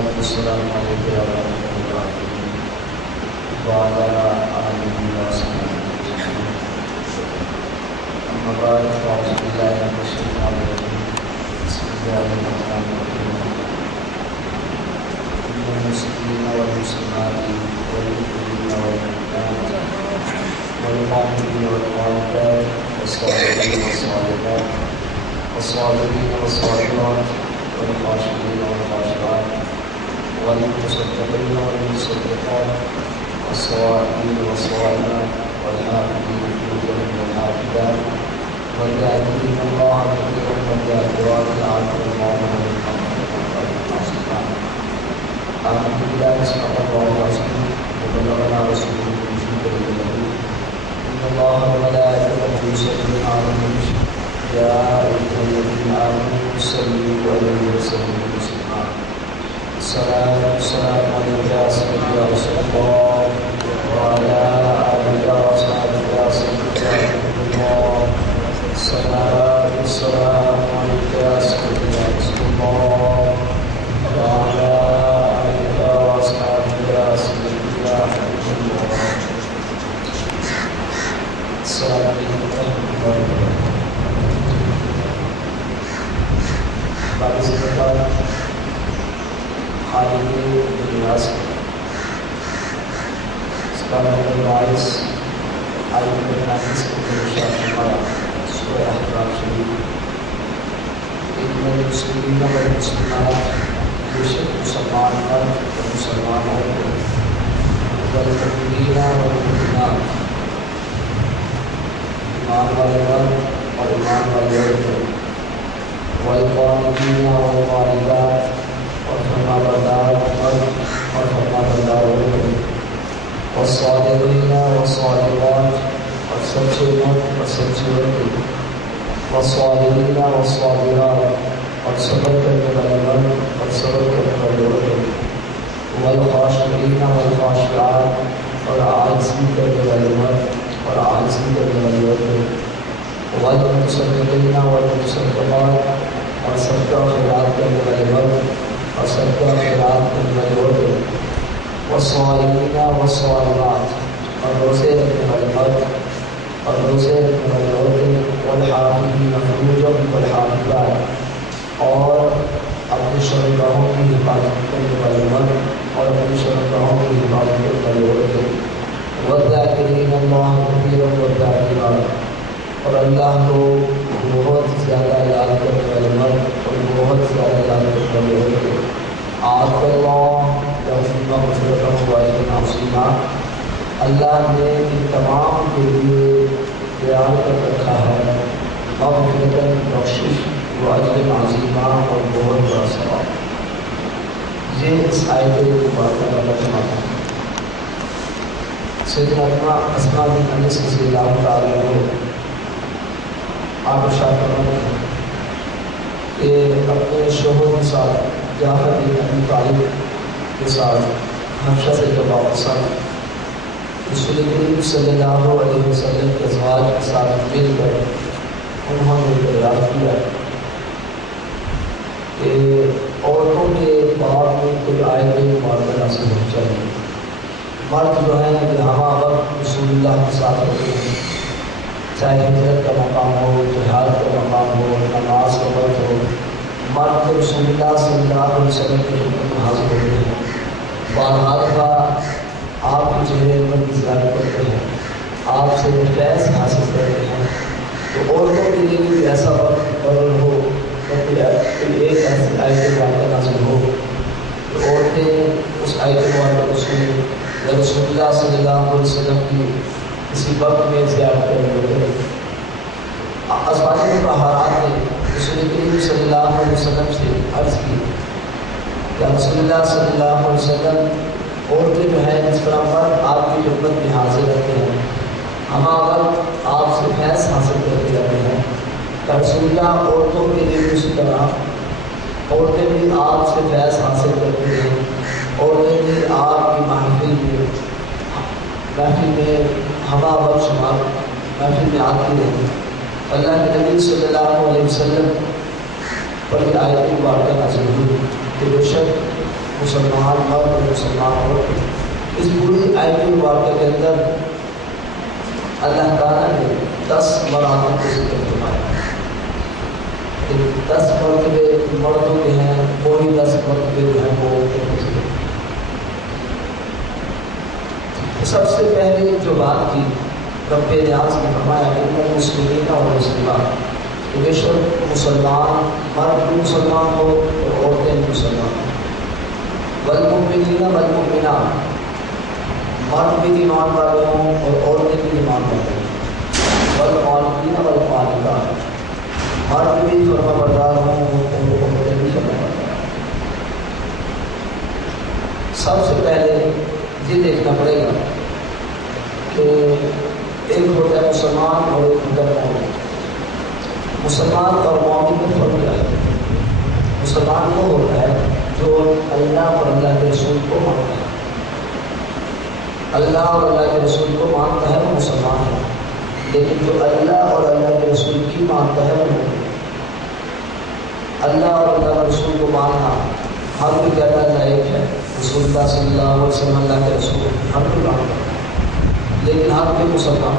والصلاة والسلام عليك يا رحمة الله وعلى آله وصحبه أجمعين. أما بعد فأعوذ بالله من الشيطان الرجيم. بسم الله الرحمن الرحيم. إن المسلمين والمسلمات والمؤمنين والمؤمنات والقانتين والقانتات والصابرين والصابرات والصابرين والصابرات والخاشعين والخاشعات والمتصدقين والمتصدقات والصائمين والصائمات والحافظين فروجهم والحافظات والذاكرين الله كثيرا والذاكرات أعد الله لهم مغفرة. آمنت بالله صدق الله العظيم وبلغنا رسوله الكريم. إن الله وملائكته يصلون على النبي يا أيها الذين آمنوا صلوا عليه وسلموا تسليما. الصلاة والسلام عليك يا سيدي يا رسول الله وعلى آلك وأصحابك يا سيدي يا رسول الله. الصلاة والسلام عليك يا سيدي يا رسول الله وعلى آلك وأصحابك يا سيدي يا رسول الله. السلام عليكم ورحمة الله وبركاته. بعد ذکر خالق دنیا سے اس کا نمبر 22 آیت نمبر 29 کو ارشاد فرمایا سورہ احقاف شریف. ان المسلمین والمسلمات بے شک مسلمان مرد و مسلمان عورتیں والمؤمنین والمؤمنات ایمان والے مرد اور ایمان والی عورتیں والقانتین والقانتات اور فرما بردار مرد اور فرما بردار عورتیں والصادقین والصادقات اور سچے مرد اور سچی عورتیں والصابرین والصابرات اور صبر کرنے والے مرد اور صبر کرنے والی عورتیں والخاشعین والخاشعات اور عاجزی کرنے والے مرد اور عاجزی کرنے والی عورتیں والمتصدقین والمتصدقات اور صدقہ خیرات کرنے والے مرد اور صدقہ خیرات کرنے والی عورتیں والصائمین والصائمات اور روزے رکھنے والے مرد اور روزے رکھنے والی عورتیں والحافظین فروجهم والحافظات اور اپنے شرعگاہوں کی حفاظت کرنے والے مرد اور اپنے شرعگاہوں کی حفاظت کرنے والی عورتیں والذاکرین اللہ کثیرا والذاکرات اور اللہ کو بہت زیادہ یاد کرنے والے مرد اور بہت زیادہ یاد کرنے والے عورتیں آج اللہ عظیمہ مفرتہ واجب عظیمہ. اللہ نے ان تمام کے لیے تیار کر رکھا ہے مغفرتاً بخشش واجب عظیمہ اور بہت بڑا ثواب. یہ اس آیت مبارکہ کا ترجمہ ہے. سیدنا اسماء بنت انس رضی اللہ تعالیٰ عنہ آپ ارشاد فرماتے ہیں کہ اپنے شوہر کے ساتھ جعفر بن ابی طالب کے ساتھ حبشہ سے جب واپس آئے رسول کریم صلی اللہ علیہ وسلم کے ازواج کے ساتھ مل کر انہوں نے دریافت کیا کہ عورتوں کے باب میں کوئی آیت مبارکہ نازل ہونی چاہیے. مرد جو ہیں یہاں وقت رسول اللہ کے ساتھ ہوتے ہیں, چاہے ہجرت کا مقام ہو, جہاد کا مقام ہو, نماز کا وقت ہو, مرد رسول اللہ صلی اللہ علیہ وسلم کی خدمت میں حاضر ہوتے ہیں. بارہا دفعہ آپ کے چہرے پر کی زیارت کرتے ہیں, آپ سے فیض حاصل کرتے ہیں. تو عورتوں کے لیے بھی ایسا وقت مقرر ہو کہ ایک ایسی آیت مبارکہ نازل ہو تو عورتیں اس آیت مبارکہ کو سنیں یا رسول اللہ صلی اللہ علیہ وسلم کی کسی وقت میں زیارت کرنے ہوتے ہیں. ازواج مطہرات نے رسول کریم صلی اللہ علیہ وسلم سے عرض کی کہ رسول اللہ صلی اللہ علیہ وسلم عورتیں جو ہیں جس طرح مرد آپ کی خدمت میں حاضر رہتے ہیں, ہمارا وقت آپ سے فیض حاصل کرتے رہتے ہیں, کہ رسول اللہ عورتوں کے لیے اسی طرح عورتیں بھی آپ سے فیض حاصل کرتی ہیں, عورتیں بھی آپ کی محفل میں ہوا بخش محفل میں آتی رہتی. اللہ کے نبی صلی اللہ علیہ وسلم پر یہ آیت مبارکہ نازل ہوئی کہ بے شک مسلمان مرد اور مسلمان عورت. اس پوری آیت مبارکہ کے اندر اللہ تعالیٰ نے 10 مراتب کو ذکر فرمایا. 10 مرتبے مردوں کے ہیں، وہی 10 مرتبے جو ہیں وہ سب سے پہلے جو بات کی رب نیاز نے فرمایا کہ مسلمین اور مسلمان، بے شک مسلمان مرد بھی مسلمان ہو اور عورتیں بھی مسلمان ہوں. والمؤمنین والمؤمنات، مرد بھی ایمان والے ہوں اور عورتیں بھی ایمان والے ہوں. والقانتین والقانتات، مرد بھی فرما بردار ہوں اور عورتیں بھی فرما بردار. سب سے پہلے یہ دیکھنا پڑے گا کہ ایک ہوتا ہے مسلمان اور ایک ہوتا ہے مومن. مسلمان اور مومن میں فرق کیا ہے؟ مسلمان وہ ہوتا ہے جو اللہ اور اللہ کے رسول کو مانتا ہے. اللہ اور اللہ کے رسول کو مانتا ہے وہ مسلمان ہے. لیکن جو اللہ اور اللہ کے رسول کی مانتا ہے وہ مومن. اللہ اور اللہ کے رسول کو ماننا، ہر کوئی کہتا ہے اللہ ایک ہے، رسول اللہ صلی اللہ علیہ وسلم اللہ کے رسول ہر کوئی مانتا ہے، لیکن ہر کوئی مسلمان.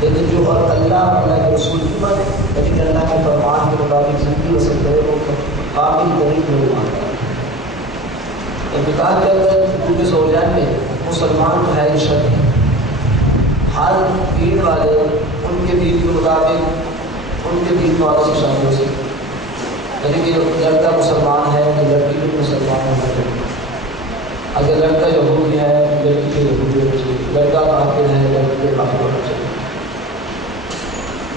لیکن جو اللہ اور اللہ کے رسول کی مانے، لیکن اللہ کے فرمان کے مطابق زندگی بسر کرے، وہ قابل غریب لوگ مانتا ہے. نکاح کے اندر پورے زوجین میں مسلمان جو ہے یہ شرط ہے. ہر دین والے ان کے دین کے مطابق ان کے دین والوں سے شامل ہو سکتے. یعنی کہ لڑکا مسلمان ہے تو لڑکی بھی مسلمان ہونا چاہیے. اگر لڑکا یہودی ہے لڑکی کے یہودی ہونا چاہیے. لڑکا کافر ہے لڑکی کے کافر ہونا چاہیے.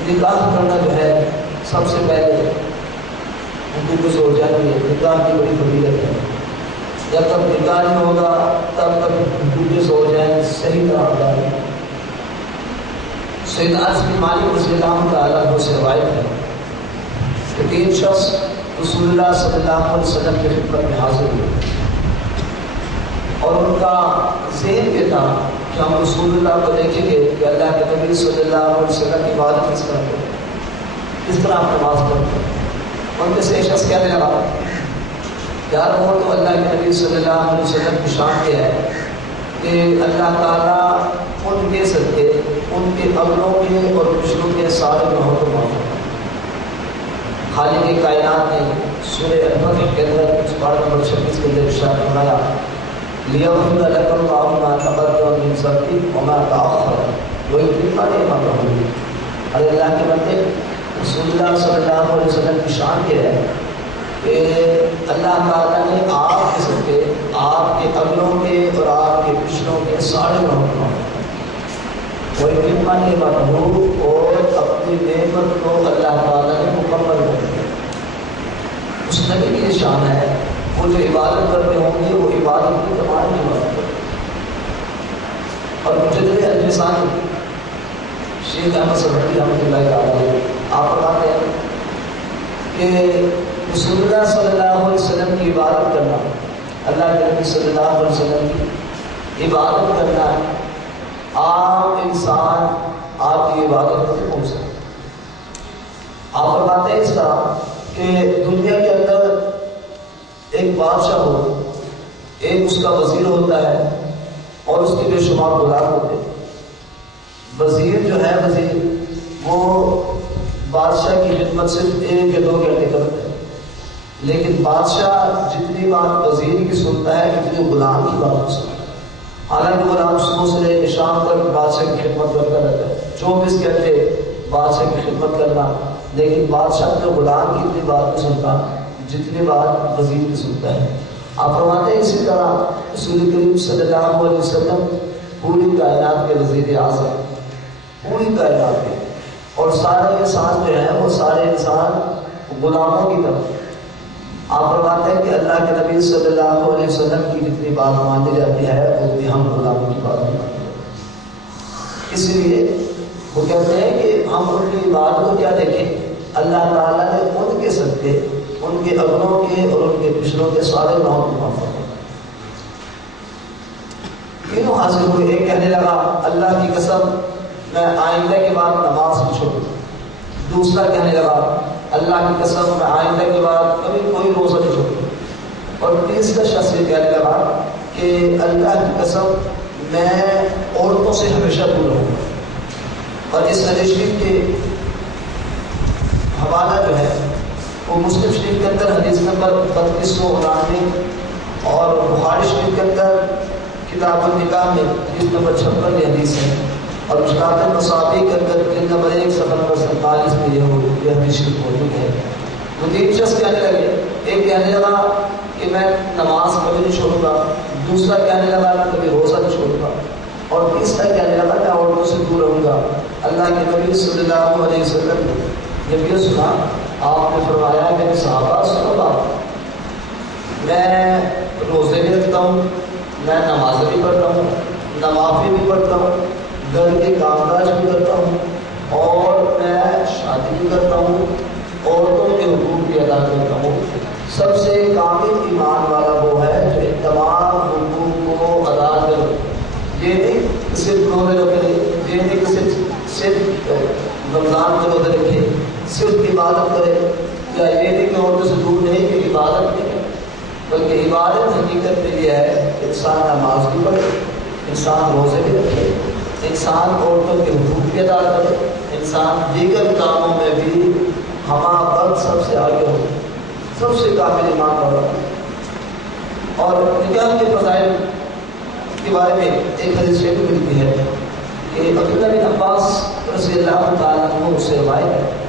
نکاح کرنا جو ہے سب سے پہلے حقوق زوجین میں نکاح کی بڑی فضیلت ہے. جب تک نکاح نہیں ہوگا تب تک حقوق زوجین صحیح طرح ادا نہیں. سیدنا انس بن مالک رضی اللہ تعالیٰ عنہ سے روایت ہے کہ 3 شخص رسول اللہ صلی اللہ علیہ وسلم کی خدمت میں حاضر ہوئے اور ان کا ذہن یہ تھا کہ ہم رسول اللہ کو دیکھیں گے کہ اللہ کے نبی صلی اللہ علیہ وسلم کی عبادت کس طرح کرتے ہیں، کس طرح آپ نماز پڑھتے ہیں. ان میں سے ایک شخص کہنے لگا یار وہ تو اللہ کے نبی صلی اللہ علیہ وسلم کی شان یہ ہے کہ اللہ تعالیٰ ان کے صدقے ان کے اگلوں کے اور پچھلوں کے سارے گناہوں کو معاف کرتا ہے. خالق کائنات نے سورہ الفتح کے اندر پارہ نمبر 26 کے اندر ارشاد فرمایا لِيَغْفِرَ لَكَ اللَّهُ مَا تَقَدَّمَ مِنْ ذَنبِكَ وَمَا تَأَخَّرَ وَيُتِمَّ نِعْمَتَهُ. ارے اللہ کے بندے، رسول اللہ صلی اللہ علیہ وسلم کی شان یہ ہے کہ اللہ تعالیٰ نے آپ کے صدقے آپ کے اگلوں کے اور آپ کے پچھلوں کے سارے گناہوں کو معاف کیا. وَيُتِمَّ نِعْمَتَهُ، اور اپنی نعمت کو اللہ تعالیٰ نے مکمل کر دیا. اس نبی کی یہ شان ہے وہ جو عبادت کرتے ہوں گے وہ عبادت کی تمام عبادت کرتے ہیں. اور مجدد الفسان شیخ احمد سبحانی رحمۃ اللہ علیہ آپ فرماتے ہیں کہ رسول اللہ صلی اللہ علیہ وسلم کی عبادت کرنا، اللہ کے نبی صلی اللہ علیہ وسلم کی عبادت کرنا، عام انسان آپ کی عبادت نہیں پہنچ سکتا. آپ فرماتے ہیں اس طرح کہ دنیا کے اندر ایک بادشاہ ہو، ایک اس کا وزیر ہوتا ہے اور اس کے بے شمار غلام ہوتے ہیں. وزیر جو ہے وزیر وہ بادشاہ کی خدمت صرف 1 یا 2 گھنٹے کرتا ہے، لیکن بادشاہ جتنی بات وزیر کی سنتا ہے اتنی غلام کی بات نہیں سنتا. حالانکہ غلام صبح سے لے کے شام تک بادشاہ کی خدمت کرتا رہتا ہے، 24 گھنٹے بادشاہ کی خدمت کرنا، لیکن بادشاہ اپنے غلام کی اتنی بات نہیں سنتا جتنی بات وزیر کی سنتا ہے. آپ فرماتے ہیں اسی طرح رسول کریم صلی اللہ علیہ وسلم پوری کائنات کے وزیر اعظم، پوری کائنات کے، اور سارے انسان جو ہیں وہ سارے انسان غلاموں کی طرف. آپ فرماتے ہیں کہ اللہ کے نبی صلی اللہ علیہ وسلم کی جتنی بات مانی جاتی ہے اتنی ہم غلاموں کی بات نہیں مانتے. اس لیے وہ کہتے ہیں کہ ہم ان کی بات کو کیا دیکھیں، اللہ تعالیٰ نے ان کے صدقے ان کے اگلوں کے اور ان کے پچھلوں کے سارے گناہوں کو معاف کر دیا. کیوں حاصل ہوئے؟ ایک کہنے لگا اللہ کی قسم میں آئندہ کے بعد نماز نہیں چھوڑوں. دوسرا کہنے لگا اللہ کی قسم میں آئندہ کے بعد کبھی کوئی روزہ نہیں چھوڑوں. اور تیسرا شخص یہ کہنے لگا کہ اللہ کی قسم میں عورتوں سے ہمیشہ دور رہوں گا. اور اس حدیث شریف کے حوالہ جو ہے وہ مسلم شریف کے اندر حدیث نمبر 3299 اور بخاری شریف کے اندر کتاب النکاح میں حدیث نمبر 56 یہ حدیث ہے. اور مشکات المصابیح کے اندر جلد نمبر 1 صفحہ نمبر 47 میں یہ حدیث شریف موجود ہے. وہ تین شخص کہنے لگے، ایک کہنے لگا کہ میں نماز کبھی نہیں چھوڑوں گا، دوسرا کہنے لگا میں کبھی روزہ نہیں چھوڑوں گا، اور تیسرا کہنے لگا میں عورتوں سے دور رہوں گا. اللہ کے نبی صلی اللہ علیہ وسلم نے جب یہ سنا آپ نے فرمایا میرے صحابہ سنو بات، میں روزے بھی رکھتا ہوں، میں نماز بھی پڑھتا ہوں، نوافل بھی پڑھتا ہوں، گھر کے کام کاج بھی کرتا ہوں، اور میں شادی بھی کرتا ہوں، عورتوں کے حقوق بھی ادا کرتا ہوں. سب سے کامل ایمان والا وہ ہے جو ان تمام حقوق کو ادا کرے. یہ نہیں صرف روزے رکھے، یہ نہیں کہ صرف رمضان کے روزے رکھے، صرف عبادت کرے، یا یہ نہیں کہ عورتوں سے دور نہیں کہ عبادت نہیں ہے، بلکہ عبادت حقیقت میں یہ ہے انسان نماز بھی پڑھے، انسان روزے بھی رکھے، انسان عورتوں کے حقوق بھی ادا کرے، انسان دیگر کاموں میں بھی ہمارا وقت سب سے آگے ہو، سب سے کامل ایمان والا. اور نکاح کے فضائل کے بارے میں ایک حدیث بھی ملتی ہے کہ عبداللہ بن عباس رضی اللہ تعالیٰ عنہ سے روایت ہے.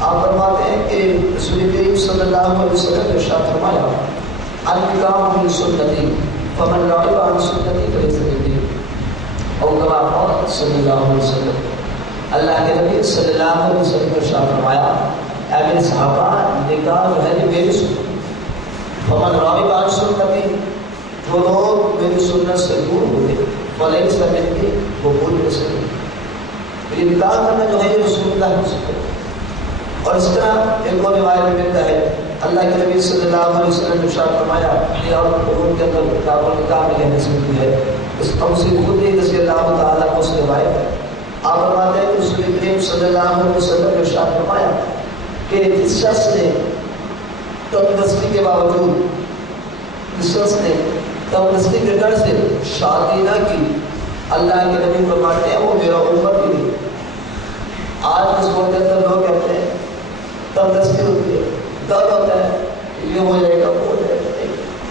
آپ فرماتے ہیں کہ رسول کریم صلی اللہ علیہ وسلم نے ارشاد فرمایا النکاح من سنتی فمن رغب عن سنتی فلیس منی، اور کما قال صلی اللہ علیہ وسلم. اللہ کے نبی صلی اللہ علیہ وسلم نے ارشاد فرمایا اے میرے صحابہ نکاح جو ہے یہ میری سنت، فمن رغب عن سنتی، جو لوگ میری سنت سے دور ہوئے فلیس منی، وہ بھول میں سے نہیں. یہ نکاح کرنا جو ہے یہ رسول اللہ کی سنت. اور اس طرح ایک اور روایت میں ملتا ہے اللہ کے نبی صلی اللہ علیہ وسلم نے ارشاد فرمایا احیاء القلوب کے اندر کتاب النکاح میں یہ حدیث ملتی ہے. اس توصیف خدی رضی اللہ تعالیٰ کو اس روایت ہے. آپ فرماتے ہیں کہ رسول کریم صلی اللہ علیہ وسلم نے ارشاد فرمایا کہ جس شخص نے تندرستی کے باوجود، جس شخص نے تندرستی کے ڈر سے شادی نہ کی، اللہ کے نبی فرماتے ہیں وہ میرا امت ہی نہیں. آج اس وقت کے اندر لوگ کہتے ہیں تندرستی ہوتی ہے، درد ہوتا ہے، یہ ہو جائے گا وہ ہو جائے گا،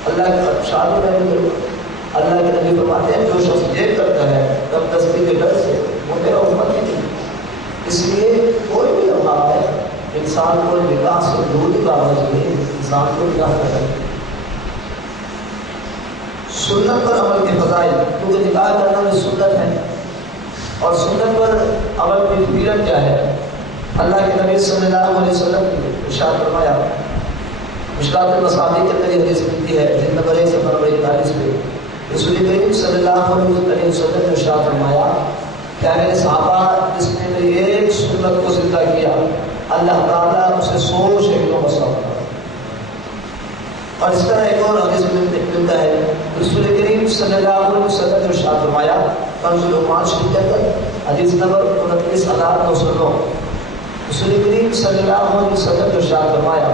اللہ کا شادی میں نہیں کروں. اللہ کے نبی فرماتے ہیں جو شخص یہ کرتا ہے تندرستی کے ڈر سے وہ میرا امت ہی نہیں. اس لیے کوئی بھی لمحہ ہے انسان کو نکاح سے دور کی بات چاہیے، انسان کو نکاح کرنا. سنت پر عمل کے فضائل، کیونکہ نکاح کرنا بھی سنت ہے، اور سنت پر عمل کی فضیلت کیا ہے. اللہ کے نبی صلی اللہ علیہ وسلم نے ارشاد فرمایا مشکات المصابیح کے اندر یہ حدیث ملتی ہے جلد نمبر 1 صفحہ نمبر 41 پہ رسول کریم صلی اللہ علیہ وسلم نے ارشاد فرمایا کہ میرے صحابہ جس نے میری ایک سنت کو زندہ کیا اللہ تعالیٰ اسے 100 شہیدوں کا ثواب دیتا ہے. اور اس طرح ایک اور حدیث ملتا ہے رسول کریم صلی اللہ علیہ وسلم نے ارشاد فرمایا کنز لقمان شریف کے اندر حدیث نمبر 29909 رسول کریم صلی اللہ علیہ وسلم نے ارشاد فرمایا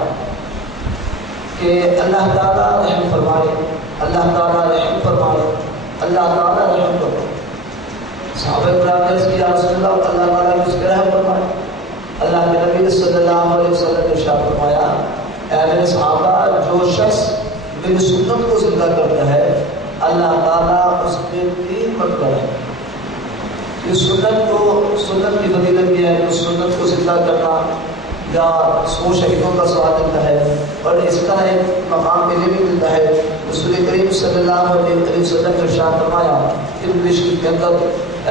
کہ اللہ تعالیٰ رحم فرمائے، اللہ تعالیٰ رحم فرمائے، اللہ تعالیٰ رحم فرمائے. صحابہ کرام نے اس کی یا رسول اللہ اللہ تعالیٰ اس کے رحم فرمائے. اللہ کے نبی صلی اللہ علیہ وسلم نے ارشاد فرمایا اے میرے صحابہ جو شخص میری سنت کو زندہ کرتا ہے اللہ تعالیٰ اس میں 3 مرتبہ ہے. یہ سنت کی فضیلت یہ ہے کہ سنت کو زندہ کرنا یا 100 شہیدوں کا ثواب ملتا ہے. اور اس کا ایک مقام مجھے بھی ملتا ہے رسول کریم صلی اللہ علیہ وسلم نے ارشاد فرمایا ابن شریف کے اندر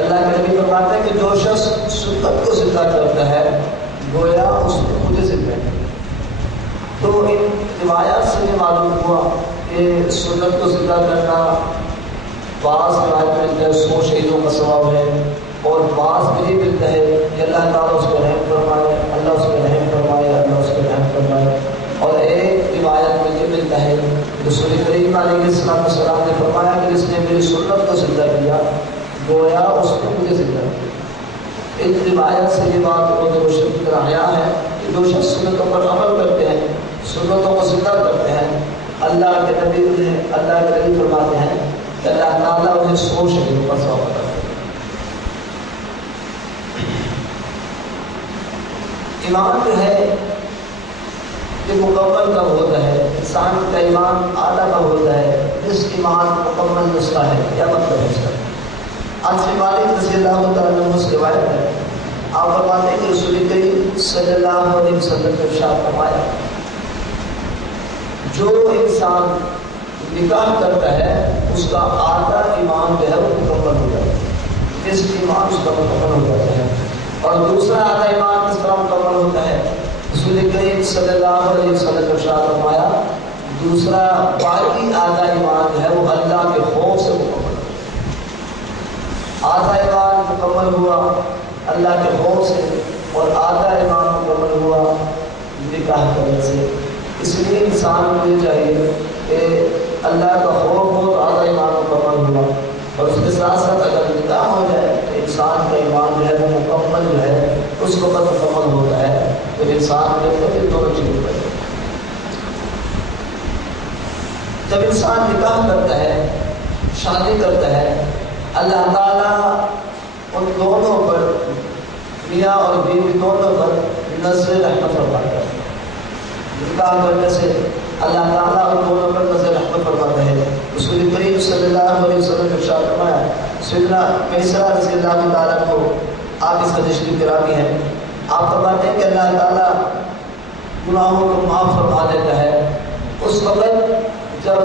اللہ کے نبی فرماتے ہیں کہ جو شخص سنت کو زندہ کرتا ہے گویا اس میں خود زندہ ہے. تو ان روایات سے یہ معلوم ہوا کہ سنت کو زندہ کرنا بعض روایت میں ملتا ہے 100 شہیدوں کا ثواب ہے، اور بعض بھی ملتا ہے کہ اللہ تعالیٰ اس کو رحم فرمائے، اللہ اس کو رحم فرمائے، اللہ اس کو رحم فرمائے. اور ایک روایت میں یہ ملتا ہے رسول کریم علیہ السلام نے فرمایا کہ جس نے میری سنت کو زندہ کیا گویا اس نے مجھے زندہ کیا. ان روایت سے یہ بات روشن کی طرح آیا ہے کہ جو شخص سنتوں پر عمل کرتے ہیں، سنتوں کو زندہ کرتے ہیں، اللہ کے نبی فرماتے ہیں کہ اللہ تعالیٰ انہیں 100 شہیدوں کا ثواب عطا کرے۔ ایمان جو ہے یہ مکمل کب ہوتا ہے؟ انسان کا ایمان اعلیٰ کب ہوتا ہے؟ جس ایمان مکمل نسخہ ہے۔ کیا مطلب ہے اس کا؟ انس بن مالک رضی اللہ تعالیٰ عنہ سے روایت ہے، آپ فرماتے ہیں کہ رسول کریم صلی اللہ علیہ وسلم نے ارشاد فرمایا، جو انسان نکاح کرتا ہے اس کا آدھا ایمان جو ہے وہ مکمل ہو جاتا ہے، اس ایمان اس کا مکمل ہو جاتا ہے۔ اور دوسرا آدھا ایمان کس طرح مکمل ہوتا ہے؟ رسول کریم صلی اللہ علیہ وسلم نے ارشاد فرمایا، دوسرا باقی آدھا ایمان جو ہے وہ اللہ کے خوف سے مکمل ہو۔ آدھا ایمان مکمل ہوا اللہ کے خوف سے، اور آدھا ایمان مکمل ہوا نکاح کرنے سے۔ اس لیے انسان کو یہ چاہیے کہ اللہ کا خوف ہو تو آدھا ایمان مکمل ہوا، اور اس کے ساتھ ساتھ اگر نکاح ہو جائے تو انسان کا ایمان جو ہے وہ مکمل جو ہے اس وقت مکمل ہوتا ہے تو انسان کے دونوں چیزیں پڑے۔ جب انسان نکاح کرتا ہے، شادی کرتا ہے، اللہ تعالیٰ ان دونوں پر، میاں اور بیوی دونوں پر نظر رحمت فرماتا ہے۔ نکاح کرنے سے اللہ تعالیٰ ان دونوں پر نظر رحمت فرماتا ہے۔ رسول کریم صلی اللہ علیہ وسلم نے ارشاد فرمایا، سیدنا میسرہ رضی اللہ تعالیٰ کو آپ اس کا تشریف کرامی ہے، آپ فرماتے ہیں کہ اللہ تعالیٰ گناہوں کو معاف فرما دیتا ہے اس وقت جب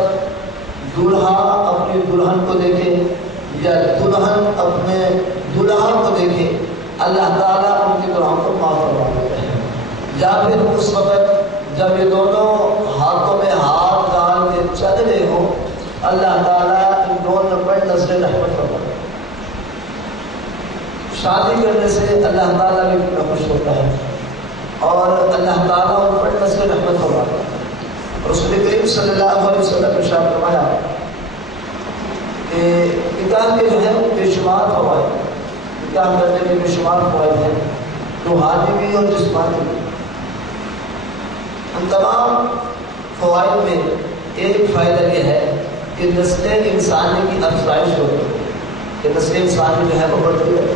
دولہا اپنی دلہن کو دیکھے یا دلہن اپنے دولہا کو دیکھے، اللہ تعالیٰ ان کے گناہوں کو معاف فرما دیتا ہے۔ یا پھر اس وقت جب یہ دونوں ہاتھوں میں ہاتھ ڈال کے چل رہے ہوں، اللہ تعالیٰ ان دونوں پر نظر رحمت فرماتا ہے۔ شادی کرنے سے اللہ تعالیٰ بھی کتنا خوش ہوتا ہے اور اللہ تعالیٰ ان پر نظر رحمت فرماتا ہے۔ رسول کریم صلی اللہ علیہ وسلم نے ارشاد فرمایا کہ نکاح کے جو ہے وہ بے شمار فوائد، نکاح کرنے کے بے شمار فوائد ہیں، روحانی بھی اور جسمانی بھی۔ ان تمام فوائد میں ایک فائدہ یہ ہے کہ نسل انسانی کی افزائش ہوتی ہے، کہ نسل انسانی جو ہے وہ بڑھتی ہے۔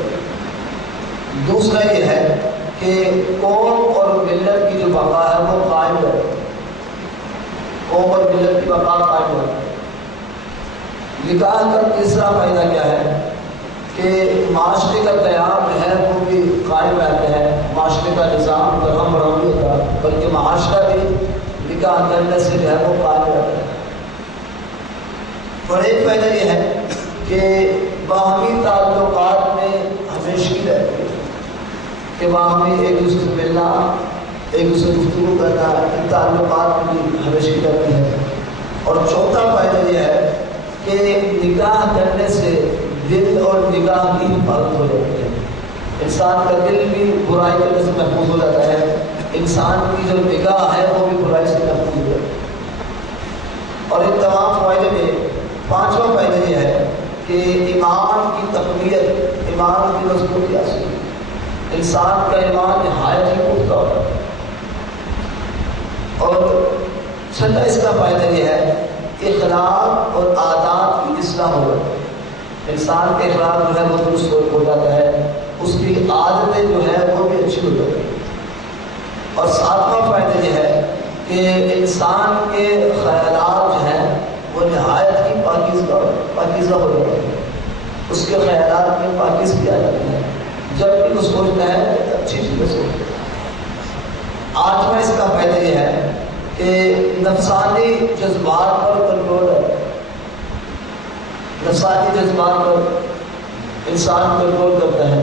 دوسرا یہ ہے کہ قوم اور ملت کی جو بقا ہے وہ قائم رہے، قوم اور ملت کی بقا قائم رہے۔ نکاح کا تیسرا فائدہ کیا ہے کہ معاشرے کا قیام جو ہے وہ بھی قائم رہتا ہے، معاشرے کا نظام برہم برہم نہیں ہوتا، بلکہ معاشرہ بھی نکاح کرنے سے جو ہے وہ قائم رہتا ہے۔ اور ایک فائدہ یہ ہے کہ باہمی تعلقات میں ہمیشگی رہتی ہے، کہ باہمی ایک دوسرے سے ملنا، ایک دوسرے سے گفتگو کرنا، ان تعلقات میں بھی ہمیشگی رہتی ہے۔ اور چوتھا فائدہ یہ ہے کہ نکاح کرنے سے دل اور نگاہ کی حفاظت ہو جاتی ہے، انسان کا دل بھی برائی کرنے سے محفوظ ہو جاتا ہے، انسان کی جو نگاہ ہے وہ بھی برائی سے محفوظ ہو جاتی ہے۔ اور ان تمام فائدے میں پانچواں فائدہ یہ ہے کہ ایمان کی تقویت، ایمان کی مضبوطی حاصل، انسان کا ایمان نہایت ہی پختہ ہوتا ہے۔ اور چھٹا اس کا فائدہ یہ ہے کہ اخلاق اور عادات کی اصلاح ہو جاتی ہے، انسان کے اخلاق جو ہے وہ درست ہو جاتا ہے، اس کی عادتیں جو ہے وہ بھی اچھی ہو جاتی ہیں۔ اور ساتواں فائدہ یہ ہے کہ انسان کے خیالات جو ہیں وہ نہایت ہی پاکیزہ ہو جاتے ہیں، اس کے خیالات میں پاکیزگی آ جاتی ہے، جب بھی وہ سوچتا ہے اچھی چیزیں سوچتا ہے۔ آٹھواں اس کا فائدہ یہ ہے کہ نفسانی جذبات پر کنٹرول ہے، نفسانی جذبات پر انسان کنٹرول کرتا ہے۔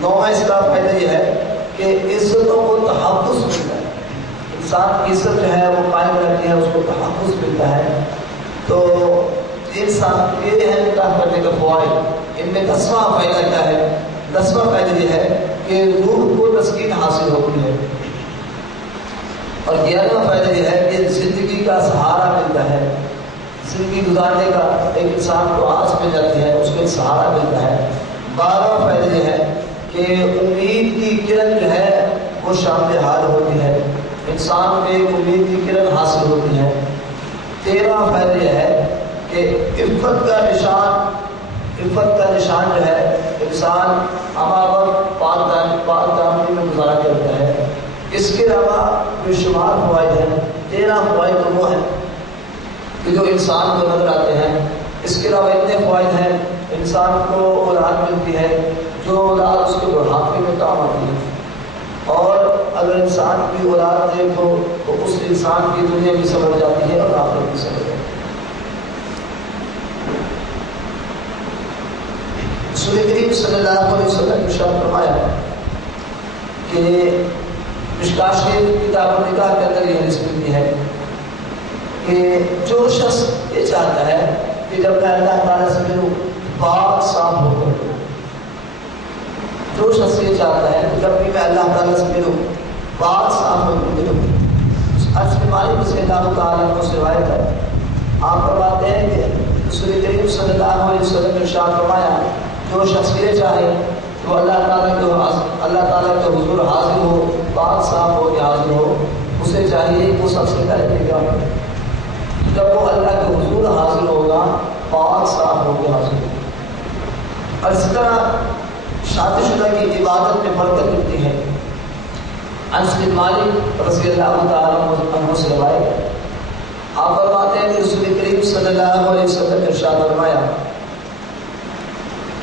نواں اس کا فائدہ یہ ہے کہ عزتوں کو تحفظ ملتا ہے، انسان کی عزت جو ہے وہ قائم رہتی ہے، اس کو تحفظ ملتا ہے۔ تو انسان یہ ہے نکاح کرنے کا فوائد۔ ان میں 10واں فائدہ کیا ہے؟ 10واں فائدہ یہ ہے کہ روح کو تسکین حاصل ہوتی ہے، اور 11واں فائدہ یہ ہے کہ زندگی کا سہارا ملتا ہے، زندگی گزارنے کا ایک انسان کو آس مل جاتی ہے، اس کو ایک سہارا ملتا ہے۔ 12واں فائدہ یہ ہے کہ امید کی کرن جو ہے وہ شامل حال ہوتی ہے، انسان کو ایک امید کی کرن حاصل ہوتی ہے۔ 13 فائدہ یہ ہے کہ عفت کا نشان جو ہے انسان ہمارا وقت پاک دامنی میں گزارا کرتا ہے. اس کے علاوہ بے شمار فوائد ہیں. 13 فوائد وہ ہیں کہ جو انسان کو نظر آتے ہیں. اس کے علاوہ اتنے فوائد ہیں، انسان کو اولاد ملتی ہے جو اولاد اس کے بڑھاپے میں کام آتی ہے، اور اگر انسان کی اولاد دے تو اس انسان کی دنیا بھی سمجھ جاتی ہے اور آخرت بھی سمجھ جاتی ہے. رسول کریم صلی اللہ علیہ وسلم نے ارشاد فرمایا کہ مشکاہ شریف کتاب النکاح کے اندر یہ حدیث ملتی ہے کہ جو شخص یہ چاہتا ہے کہ جب میں اللہ تعالیٰ سے ملوں پاک صاف ہو کر، جو شخص یہ چاہتا ہے کہ جب بھی میں اللہ تعالیٰ سے ملوں پاک صاف ہو کر ملوں. عرض کے مالک سے اللہ تعالیٰ کو روایت ہے، آپ فرماتے ہیں کہ رسول کریم صلی اللہ علیہ وسلم نے ارشاد فرمایا جو شخص یہ چاہے تو اللہ تعالیٰ کے حضور حاضر ہو، پاک صاف ہو کے حاضر ہو. اسے چاہیے کہ وہ سب سے پہلے کیا کرے، جب وہ اللہ کے حضور حاضر ہوگا پاک صاف ہو کے حاضر ہوگا. اور اس طرح شادی شدہ کی عبادت میں برکت ملتی ہے. انس بن مالک رضی اللہ تعالیٰ عنہ سے روایت، آپ فرماتے ہیں کہ رسول کریم صلی اللہ علیہ وسلم نے ارشاد فرمایا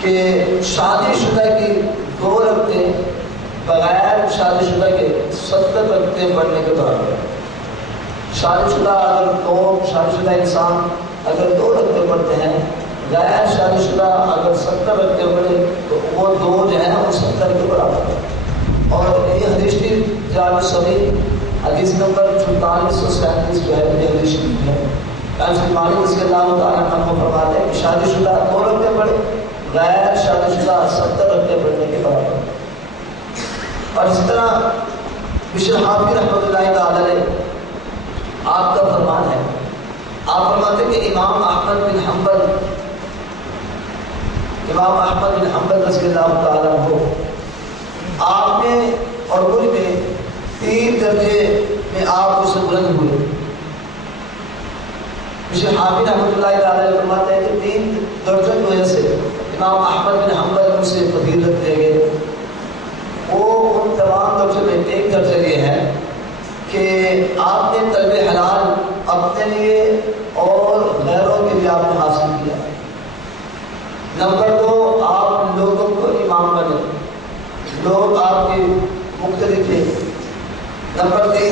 کہ شادی شدہ کی 2 رکعتیں بغیر شادی شدہ کے 70 رکعتیں پڑھنے کے برابر. شادی شدہ انسان اگر 2 رکعتیں پڑھتے ہیں، غیر شادی شدہ اگر 70 رکعتیں پڑھے تو وہ 2 جو ہیں وہ 70 کے برابر ہے. اور یہ حدیث کی جامع صحیح حدیث نمبر 4437 جو ہے یہ حدیث ہے. انس بن مالک رضی اللہ تعالیٰ عنہ فرماتے ہیں کہ شادی شدہ 2 رکعتیں پڑھے، غیر شادی شدہ 70 رکعتیں پڑھنے کے برابر. اور اس طرح بشر حافظ رحمۃ اللہ تعالی علیہ آپ کا فرمان ہے، آپ فرماتے ہیں کہ امام احمد بن حنبل رضی اللہ تعالیٰ عنہ آپ نے اور ملک میں 3 درجے میں آپ اس سے بلند ہوئے. بشر حافظ رحمۃ اللہ تعالی علیہ فرماتے ہیں کہ 3 درجوں کی وجہ سے امام احمد بن حنبل ان سے فضیلت دے گئے. وہ ان تمام درجوں میں ایک درجہ یہ ہے کہ آپ نے طلب حلال اپنے لیے اور غیروں کے لیے آپ نے حاصل کیا. نمبر 2 آپ لوگوں کو امام بنے، لوگ آپ کے مختلف تھے. نمبر 3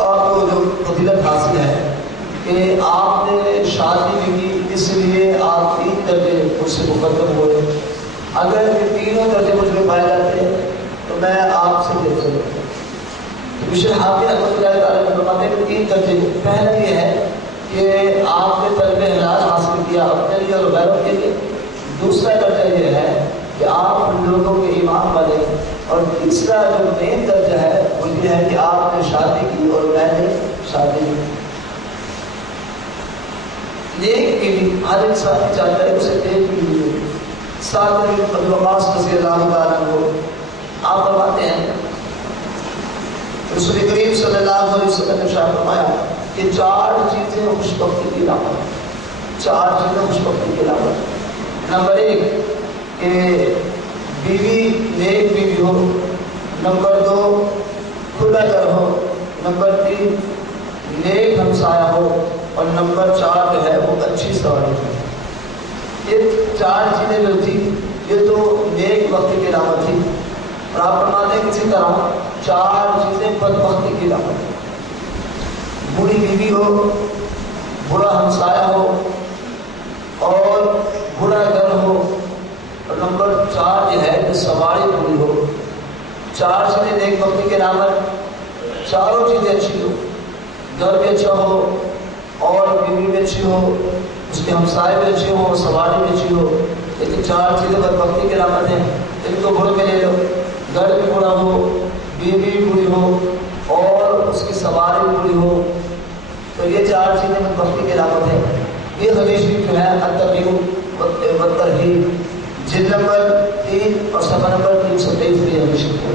آپ کو جو فضیلت حاصل ہے کہ آپ نے شادی بھی کی، اس لیے آپ 3 درجے مجھ سے مقدم ہوئے. اگر یہ 3 درجے مجھ میں پائے جاتے تو میں آپ سے دیکھ سکتا ہوں. بشر حافظ رحمۃ اللہ تعالیٰ نے فرماتے ہیں کہ 3 درجے. پہلا یہ ہے کہ آپ نے طلب حلال حاصل کیا اپنے لیے اور غیروں کے لیے. دوسرا درجہ یہ ہے کہ آپ لوگوں کے امام بنے. اور تیسرا جو مین درجہ ہے وہ یہ ہے کہ آپ نے شادی کی اور میں نے شادی کی. نیک بیوی ہر انسان چاہتا ہے اسے نیک بیوی ہو. سعد بن ابی وقاص رضی اللہ تعالیٰ عنہ آپ فرماتے ہیں رسول کریم صلی اللہ علیہ وسلم نے ارشاد فرمایا کہ 4 چیزیں خوشبختی کی علامت. 4 چیزیں خوشبختی کی علامت. نمبر 1 کہ بیوی نیک بیوی ہو. نمبر 2 کھلا گھر ہو. نمبر 3 نیک ہمسایہ ہو. اور نمبر 4 جو ہے وہ اچھی سواری ہے. یہ 4 چیزیں جو تھی یہ تو نیک وقت کی علامت تھی. اور آپ فرماتے ہیں کسی طرح 4 چیزیں بدبختی کی علامت. بری بیوی ہو، برا ہمسایہ ہو اور برا گھر ہو. اور نمبر 4 یہ ہے کہ سواری بری ہو. 4 چیزیں نیک وقت کی علامت. چاروں چیزیں اچھی ہو، گھر بھی اچھا ہو اور بیوی بھی اچھی ہو، اس کے ہمسائے بھی اچھے ہوں اور سواری بھی اچھی ہو. لیکن 4 چیزیں بدبختی کی علامت ہیں. ان کو بھول کے لے لو. گھر بھی برا ہو، بیوی بھی بری ہو اور اس کی سواری بھی بری ہو، تو یہ 4 چیزیں بدبختی کی علامت ہیں. یہ حدیث جو ہے الترغیب والترہیب جلد نمبر 3 اور صفحہ نمبر 323 میں حدیث ہے.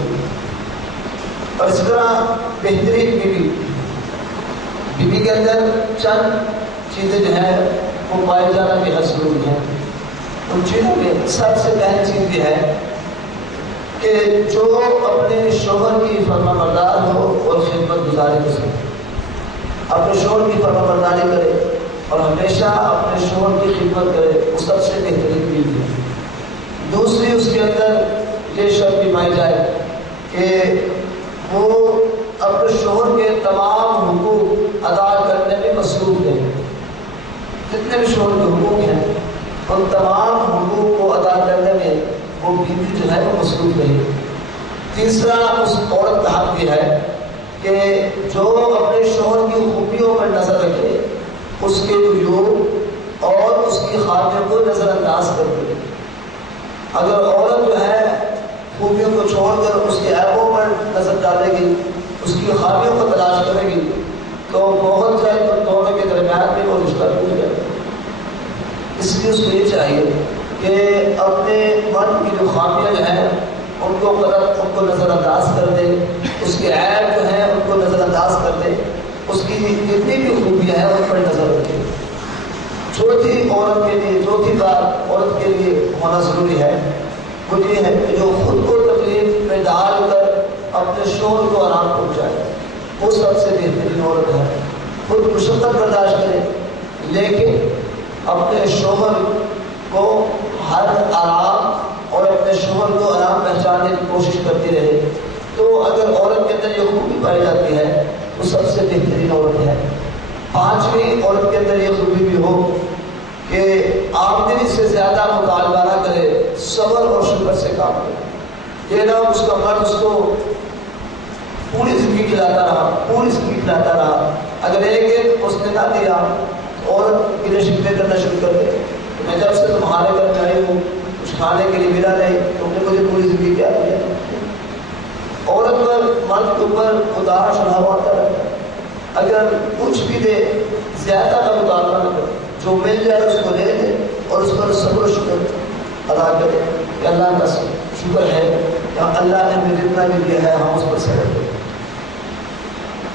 اور اس طرح بہترین بیوی بیوی کے اندر چند چیزیں جو ہیں وہ پائے جانا بھی ضروری ہیں. ان چیزوں میں سب سے پہلی چیز یہ ہے کہ جو اپنے شوہر کی فرما بردار ہو اور خدمت گزاری کر سکے. اپنے شوہر کی فرما برداری کرے اور ہمیشہ اپنے شوہر کی خدمت کرے، وہ سب سے بہترین بیوی ہے. دوسری اس کے اندر یہ شرط بھی پائی جائے کہ وہ اپنے شوہر کے تمام حقوق ادا کرنے میں مصروف ہے. جتنے بھی شوہر کے حقوق ہیں ان تمام حقوق کو ادا کرنے میں وہ بیوی جو ہے وہ مصروف رہے. تیسرا اس عورت کا حق یہ ہے کہ جو اپنے شوہر کی خوبیوں پر نظر رکھے، اس کے عیوب اور اس کی خامیوں کو نظر انداز کر دے. اگر عورت جو ہے خوبیوں کو چھوڑ کر اس کے عیبوں پر نظر ڈالے گی، اس کی خامیوں کو تلاش کرے گی، تو بہت جائے تو دونوں کے درمیان میں وہ رشتہ ٹوٹ جائے گا. اس لیے اس کو یہ چاہیے کہ اپنے مرد کی جو خامیاں جو ہیں ان کو نظر انداز کر دے، اس کے عیب جو ہیں ان کو نظر انداز کر دے، اس کی جتنی بھی خوبیاں ہیں ان پر نظر رکھے. چوتھی بات عورت کے لیے ہونا ضروری ہے وہ یہ ہے کہ جو خود کو تکلیف میں ڈال کر اپنے شوہر کو آرام پہنچائے، وہ سب سے بہترین عورت ہے. خود مشقت برداشت کرے لیکن اپنے شوہر کو ہر آرام اور اپنے شوہر کو آرام پہنچانے کی کوشش کرتی رہے. تو اگر عورت کے اندر یہ خوبی پائی جاتی ہے وہ سب سے بہترین عورت ہے. پانچویں عورت کے اندر یہ خوبی بھی ہو کہ آمدنی سے زیادہ مطالبہ نہ کرے، صبر اور شکر سے کام کرے. یہ نہ اس کا مرد اس کو پوری زندگی کھلاتا رہا. اگر ایک اس نے نہ دیا عورت گلے شکوے کرنا شروع کر دے، میں جب سے تمہارے گھر میں آئی ہوں کچھ کھانے کے لیے ملا نہیں، تم نے مجھے پوری زندگی کیا دیا. عورت پر مرد کے اوپر اداس چڑھاوا آتا رہتا ہے. اگر کچھ بھی دے زیادہ کا مطالبہ نہ کرے، جو مل جائے اس کو لے لے اور اس پر صبر و شکر ادا کرے کہ اللہ کا شکر ہے کہ اللہ نے مجھے جتنا بھی دیا ہے ہم اس پر صبر کریں.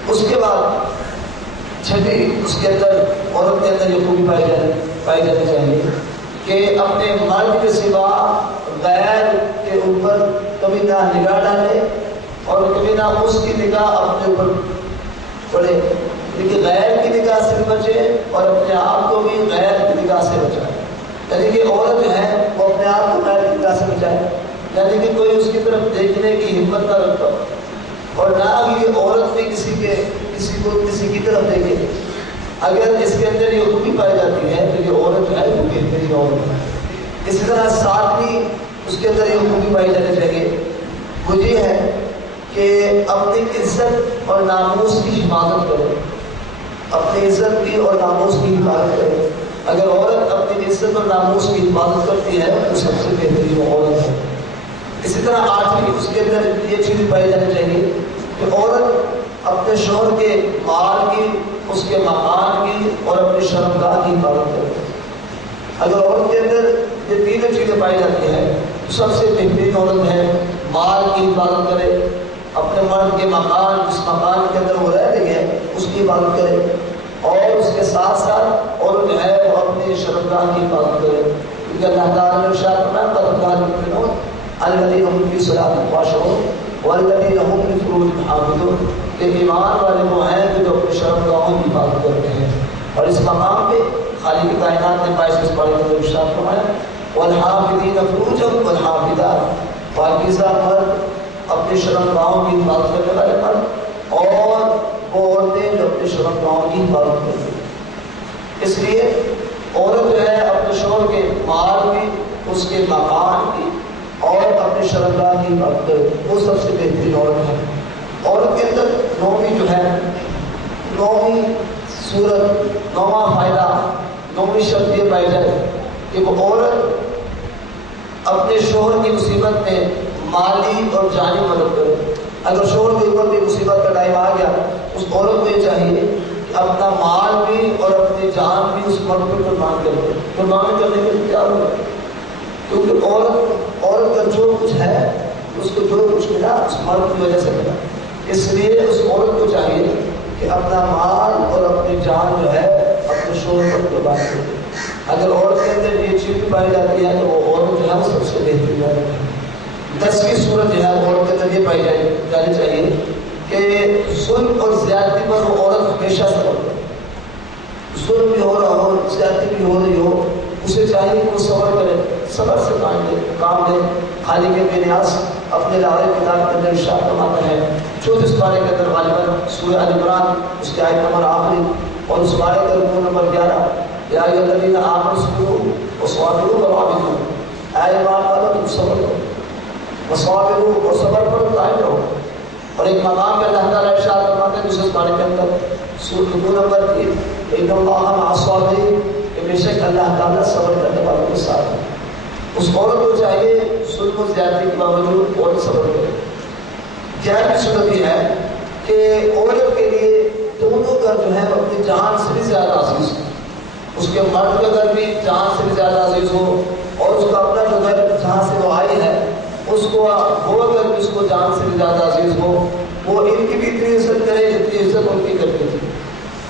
اس کے بعد چھٹی اس کے اندر عورت کے اندر یہ خوبی پائی جانی چاہیے کہ اپنے مرد کے سوا غیر کے اوپر کبھی نہ نگاہ ڈالے اور کبھی نہ اس کی نگاہ اپنے اوپر پڑے. لیکن غیر کی نگاہ سے بچے اور اپنے آپ کو بھی غیر کی نگاہ سے بچائے. یعنی کہ عورت جو ہے وہ اپنے آپ کو غیر کی نگاہ سے بچائے، یعنی کہ کوئی اس کی طرف دیکھنے کی ہمت نہ رکھتا اور نہ ہی عورت بھی کسی کی طرف دیکھے. اگر اس کے اندر یہ خوبی پائی جاتی ہے تو یہ عورت جو ہے وہ بہترین عورت ہے. اسی طرح ساتویں اس کے اندر یہ خوبی پائی جانی چاہیے وہ یہ ہے کہ اپنی عزت اور ناموس کی حفاظت کرے. اپنی عزت کی اور ناموس کی حفاظت کرے. اگر عورت اپنی عزت اور ناموس کی حفاظت کرتی ہے تو سب سے بہترین عورت ہے. اسی طرح آٹھویں اس کے اندر یہ چیز پائی جانی چاہیے کہ عورت اپنے شوہر کے مال کی، اس کے مکان کی اور اپنی شرمگاہ کی حفاظت کرے. اگر عورت کے اندر یہ تینوں چیزیں پائی جاتی ہیں تو سب سے بہترین عورت ہے. مال کی حفاظت کرے، اپنے مرد کے مکان، جس مکان کے اندر وہ رہ رہی ہے اس کی حفاظت کرے، اور اس کے ساتھ ساتھ عورت جو ہے وہ اپنی شرمگاہ کی حفاظت کرے. کیونکہ اللہ تعالیٰ نے ارشاد فرمایا الذین هم فی صلاتہم خاشعون والذین هم لفروجہم حافظون، کہ ایمان والے وہ ہیں جو اپنی شرمگاہوں کی حفاظت کرتے ہیں. اور اس مقام پہ خالق کائنات نے 22 پارے میں ارشاد فرمایا والحافظین فروجہم والحافظات، پاکیزہ مرد اپنی شرمگاہوں کی حفاظت کرنے والے مرد اور وہ عورتیں جو اپنی شرمگاہوں کی حفاظت کرتی ہیں. اس لیے عورت جو ہے اپنے شوہر کے مال کی، اس کے مکان کی اور اپنے شرمگاہ کی حفاظت کرے، وہ سب سے بہترین عورت ہے. عورت کے اندر نویں جو ہے، نویں صورت، نواں فائدہ، نویں شرط یہ پائی جائے کہ وہ عورت اپنے شوہر کی مصیبت میں مالی اور جانی مدد کرے. اگر شوہر کے اوپر بھی مصیبت کا ٹائم آ گیا اس عورت کو یہ چاہیے کہ اپنا مال بھی اور اپنی جان بھی اس مرد پہ قربان کرے، قربان کرنے کے لیے تیار ہو. کیونکہ عورت کا جو کچھ ہے، اس کو جو کچھ ملا اس مرد کی وجہ سے ملا. اس لیے اس عورت کو چاہیے کہ اپنا مال اور اپنی جان جو ہے اپنے شوہر پر قربان کرے. اگر عورت کے اندر یہ چیز پائی جاتی ہے تو وہ عورت جو ہے وہ سب سے بہترین ہے. 10ویں صورت جو ہے عورت کے اندر یہ پائی جانی چاہیے کہ ظلم اور زیادتی پر وہ عورت ہمیشہ صبر کرے. ظلم بھی ہو رہا ہو، زیادتی بھی ہو رہی ہو، اسے چاہیے کہ وہ صبر کرے، صبر سے کام لے. خالق بے نیاز اپنے لاغر کتاب کے اندر ارشاد فرماتا ہے 34 پارے کے اندر غالباً سورہ ال عمران اس کی آیت نمبر آخری اور اس پارے کا رکوع نمبر 11 یا ایھا الذین آمنوا اصبروا وصابروا ورابطوا، اے ایمان والو تم صبر کرو، وصابروا اور صبر پر قائم رہو. اور ایک مقام پہ اللہ تعالیٰ ارشاد فرماتے ہیں دوسرے پارے کے اندر سورہ رکوع نمبر 3 ان اللہ مع الصابرین، کہ بے شک اللہ تعالیٰ صبر کرنے والوں کے ساتھ ہے. اس عورت کو چاہیے ظلم و زیادتی کے باوجود عورت صبر کرے. 11ویں صورت یہ ہے کہ عورت کے لیے دونوں گھر جو ہے اپنی جان سے بھی زیادہ عزیز ہو. اس کے مرد کا گھر بھی جان سے بھی زیادہ عزیز ہو اور اس کا اپنا جو گھر جہاں سے وہ آئی ہے اس کو وہ گھر بھی اس کو جان سے بھی زیادہ عزیز ہو. وہ ان کی بھی اتنی عزت کرے جتنی عزت ان کی کرتی تھی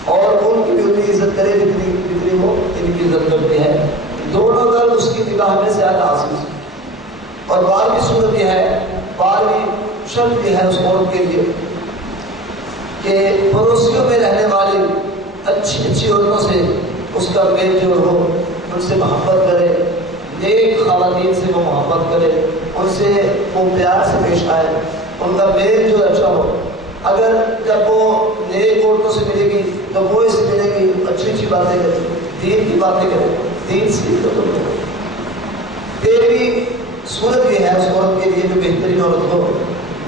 اور ان کی بھی اتنی عزت کرے جتنی وہ ان کی عزت کرتی ہے. دونوں گھر اس کی نگاہ میں زیادہ عزیز. اور 12ویں صورت یہ ہے، 12ویں شرط یہ ہے اس عورت کے لیے کہ پڑوسیوں میں رہنے والی اچھی عورتوں سے اس کا میل جول ہو، ان سے محبت کرے، نیک خواتین سے وہ محبت کرے، ان سے وہ پیار سے پیش آئے، ان کا میل جول اچھا ہو. اگر جب وہ نیک عورتوں سے ملے گی تو وہ اس سے ملے گی اچھی اچھی باتیں کرے، دین کی باتیں کرے، دین سیکھ کر کرے. 13ویں صورت یہ ہے اس عورت کے لیے جو بہترین عورت ہو،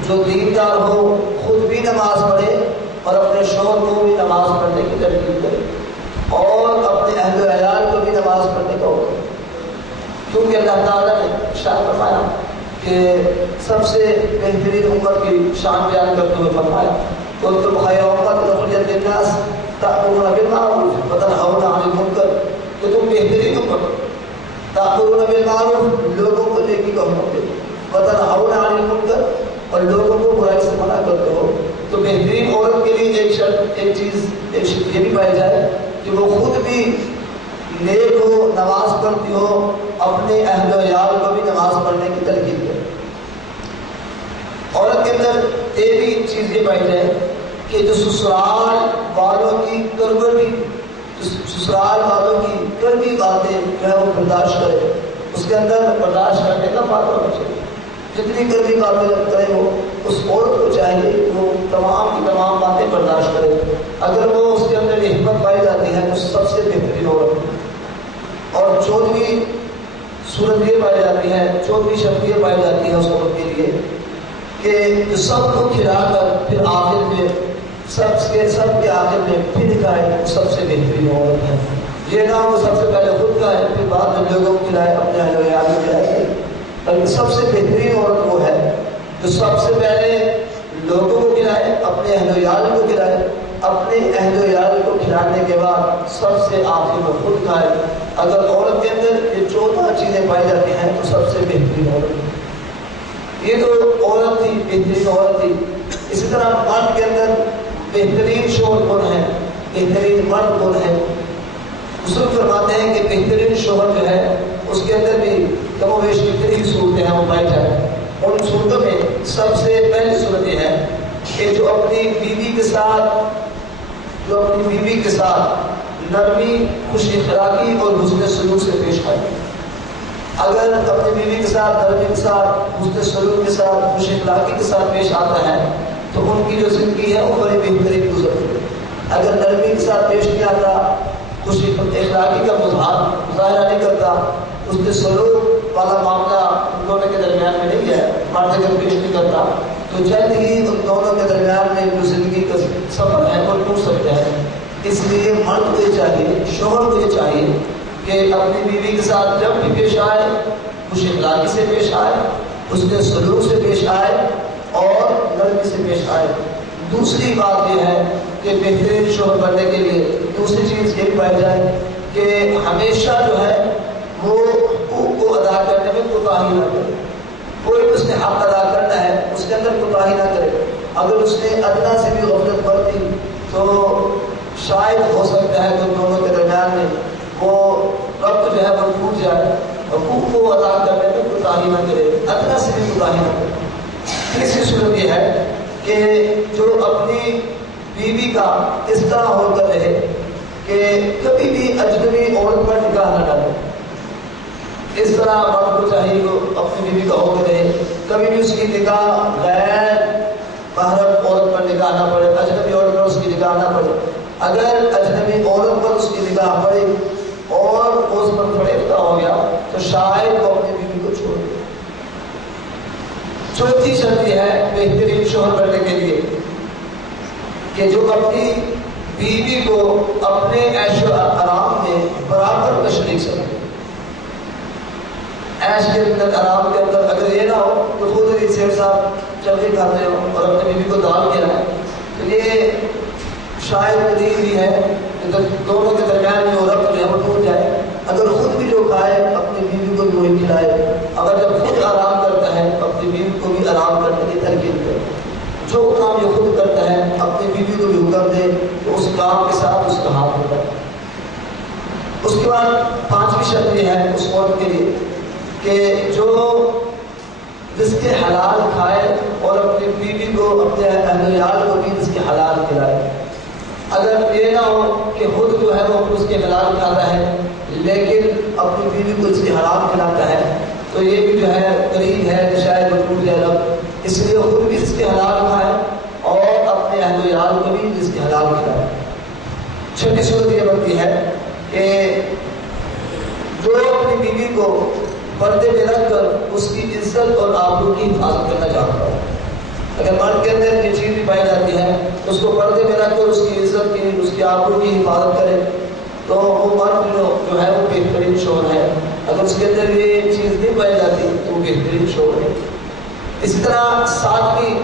جو دیندار ہو، خود بھی نماز پڑھے اور اپنے شوہر کو بھی نماز پڑھنے کی ترغیب کرے اور اپنے اہل و عیال کو بھی نماز پڑھنے کا حکم. کیونکہ اللہ تعالیٰ نے ارشاد فرمایا کہ سب سے بہترین امت کی شان بیان کرتے ہوئے فرمایا کنتم خیر امۃ اخرجت للناس تأمرون بالمعروف وتنہون عن المنکر، کہ تم بہترین امت تأمرون بالمعروف، لوگوں کو نیکی کا حکم دیتے، وتنہون عن المنکر، اور لوگوں کو برائی سے منع کرتے ہو. تو بہترین عورت کے لیے ایک شرط، ایک چیز یہ بھی پائی جائے کہ وہ خود بھی نیک ہو، نماز پڑھتی ہو، اپنے اہل و عیال کو بھی نماز پڑھنے کی ترغیب کرے. عورت کے اندر 13ویں چیز یہ پائی جائے کہ جو سسرال والوں کی کڑوی باتیں جو ہے وہ برداشت کرے، اس کے اندر برداشت کرنے کا پاتر ہونا چاہیے. جتنی کڑوی باتیں کرے وہ اس عورت کو چاہیے کہ وہ تمام کی تمام باتیں برداشت کرے. اگر وہ اس کے اندر یہ ہمت پائی جاتی ہے تو سب سے بہترین عورت. اور 14ویں صورت یہ پائی جاتی ہے، 14ویں شرط یہ پائی جاتی ہے اس عورت کے لیے کہ جو سب کو کھلا کر پھر آخر میں سب کے آخر میں پھر کھائے وہ سب سے بہترین عورت ہے. یہ نہ وہ سب سے پہلے خود کھائے پھر بعد میں لوگوں کو کھلائے، اپنے اہل و عیال کو کھلائے، بلکہ سب سے بہترین عورت وہ ہے جو سب سے پہلے لوگوں کو کھلائے، اپنے اہل و عیال کو کھلائے، اپنے اہل و عیال کو کھلانے کے بعد سب سے آخر میں خود کھائے. اگر عورت کے اندر یہ 14 چیزیں پائی جاتی ہیں تو سب سے بہترین عورت. یہ تو عورت تھی، بہترین عورت تھی. اسی طرح مرد کے اندر بہترین شوہر کون ہے، بہترین مرد کون ہے؟ بزرگ فرماتے ہیں کہ بہترین شوہر جو ہے اس کے اندر بھی کم و بیش کتنی بھی صورتیں ہیں وہ پائی جائیں. ان صورتوں میں سب سے پہلی صورت یہ ہے کہ جو اپنی بیوی کے ساتھ نرمی، خوش اخلاقی اور حسن سلوک سے پیش آئے. اگر اپنی بیوی کے ساتھ نرمی کے ساتھ، حسن سلوک کے ساتھ، خوش اخلاقی کے ساتھ پیش آتا ہے تو ان کی جو زندگی ہے وہ بڑی بہترین گزرتی ہے. اگر نرمی کے ساتھ پیش نہیں آتا، خوش اخلاقی کا مظاہرہ نہیں کرتا، حسن سلوک والا معاملہ ان دونوں کے درمیان میں نہیں ہے، مرد اگر پیش نہیں کرتا تو جلد ہی ان دونوں کے درمیان میں جو زندگی کا سفر ہے وہ ٹوٹ سکتا ہے. اس لیے مرد کو یہ چاہیے، شوہر کو یہ چاہیے کہ اپنی بیوی کے ساتھ جب بھی پیش آئے خوش اخلاقی سے پیش آئے، اس کے سلوک سے پیش آئے اور نرمی سے پیش آئے. دوسری بات یہ ہے کہ بہترین شوہر بننے کے لیے دوسری چیز یہ پائی جائے کہ ہمیشہ جو ہے وہ حقوق کو ادا کرنے میں کوتاہی نہ کرے. کوئی اس نے حق ادا کرنا ہے اس کے اندر کوتاہی نہ کرے. اگر اس نے ادنا سے بھی غفلت برتی تو شاید ہو سکتا ہے کہ دونوں کے درمیان میں وہ ربط جو ہے وہ ٹوٹ جائے، حقوق کو ادا کرنے میں کوتاہی نہ کرے، ادنا سے بھی کوتاہی نہ کرے۔ تیسری صورت یہ ہے کہ جو اپنی بیوی کا اس طرح ہو کر رہے کہ کبھی بھی اجنبی عورت پر نکاح نہ ڈالے۔ اس طرح مرد کو چاہیے وہ اپنی بیوی کا ہو کر رہے، کبھی بھی اس کی نکاح غیر محرم عورت پر نکاح نہ پڑے، اجنبی عورت پر اس کی نکاح نہ پڑے۔ اگر اجنبی عورت پر اس کی نکاح پڑے اور اس پر فریفتہ ہو گیا تو شاید وہ اپنی بیوی کو چھوڑ دے۔ چوتھی شرط یہ ہے بہترین شوہر بننے کے لیے کہ جو اپنی بیوی کو اپنے عیش و آرام میں برابر کا شریک سمجھے۔ عیش کے اندر، آرام کے اندر اگر یہ نہ ہو تو خود ہی سیٹ صاحب چلے کھاتے ہو اور اپنی بیوی کو دال کیا ہے تو یہ شاید دلیل بھی ہے کہ دونوں کے درمیان میں وہ ربط جو ہے وہ ٹوٹ جائے۔ اگر خود بھی جو کھائے اپنی بیوی کو بھی وہی کھلائے، اگر جب خود آرام کرتا ہے اپنی بیوی کو بھی آرام کرنے کی ترغیب کرے، جو کام یہ خود کرتا ہے اپنی بیوی کو بھی حکم دے تو اس کام کے ساتھ اس کا ہاتھ ہوتا ہے۔ اس کے بعد پانچویں شرط یہ ہے اس عورت کے لیے کہ جو رزق حلال کھائے اور اپنی بیوی کو، اپنے اہل عیال کو بھی رزق حلال کھلائے۔ اگر یہ نہ ہو کہ خود جو ہے وہ اس کے حلال کھاتا ہے لیکن اپنی بیوی کو اس کے حرام کھلاتا ہے تو یہ بھی جو ہے قریب ہے کہ شاید وہ ٹوٹ جائے رب، اس لیے خود بھی اس کے حلال کھائے اور اپنے اہل عیال کو بھی اس کے حلال کھلائے۔ چھٹی صورت یہ بنتی ہے کہ جو اپنی بیوی کو پردے میں رکھ کر اس کی عزت اور آبرو کی حفاظت کرنا چاہتا ہے۔ اگر مرد کے اندر یہ چیز بھی پائی جاتی ہے اس کو پردے میں رکھ کر اس کی عزت کی، اس کی آبرو کی حفاظت کرے تو وہ مرد جو ہے وہ بہترین شوہر ہے۔ اگر اس کے اندر یہ چیز نہیں پائی جاتی تو وہ بہترین شوہر ہے۔ اسی طرح ساتویں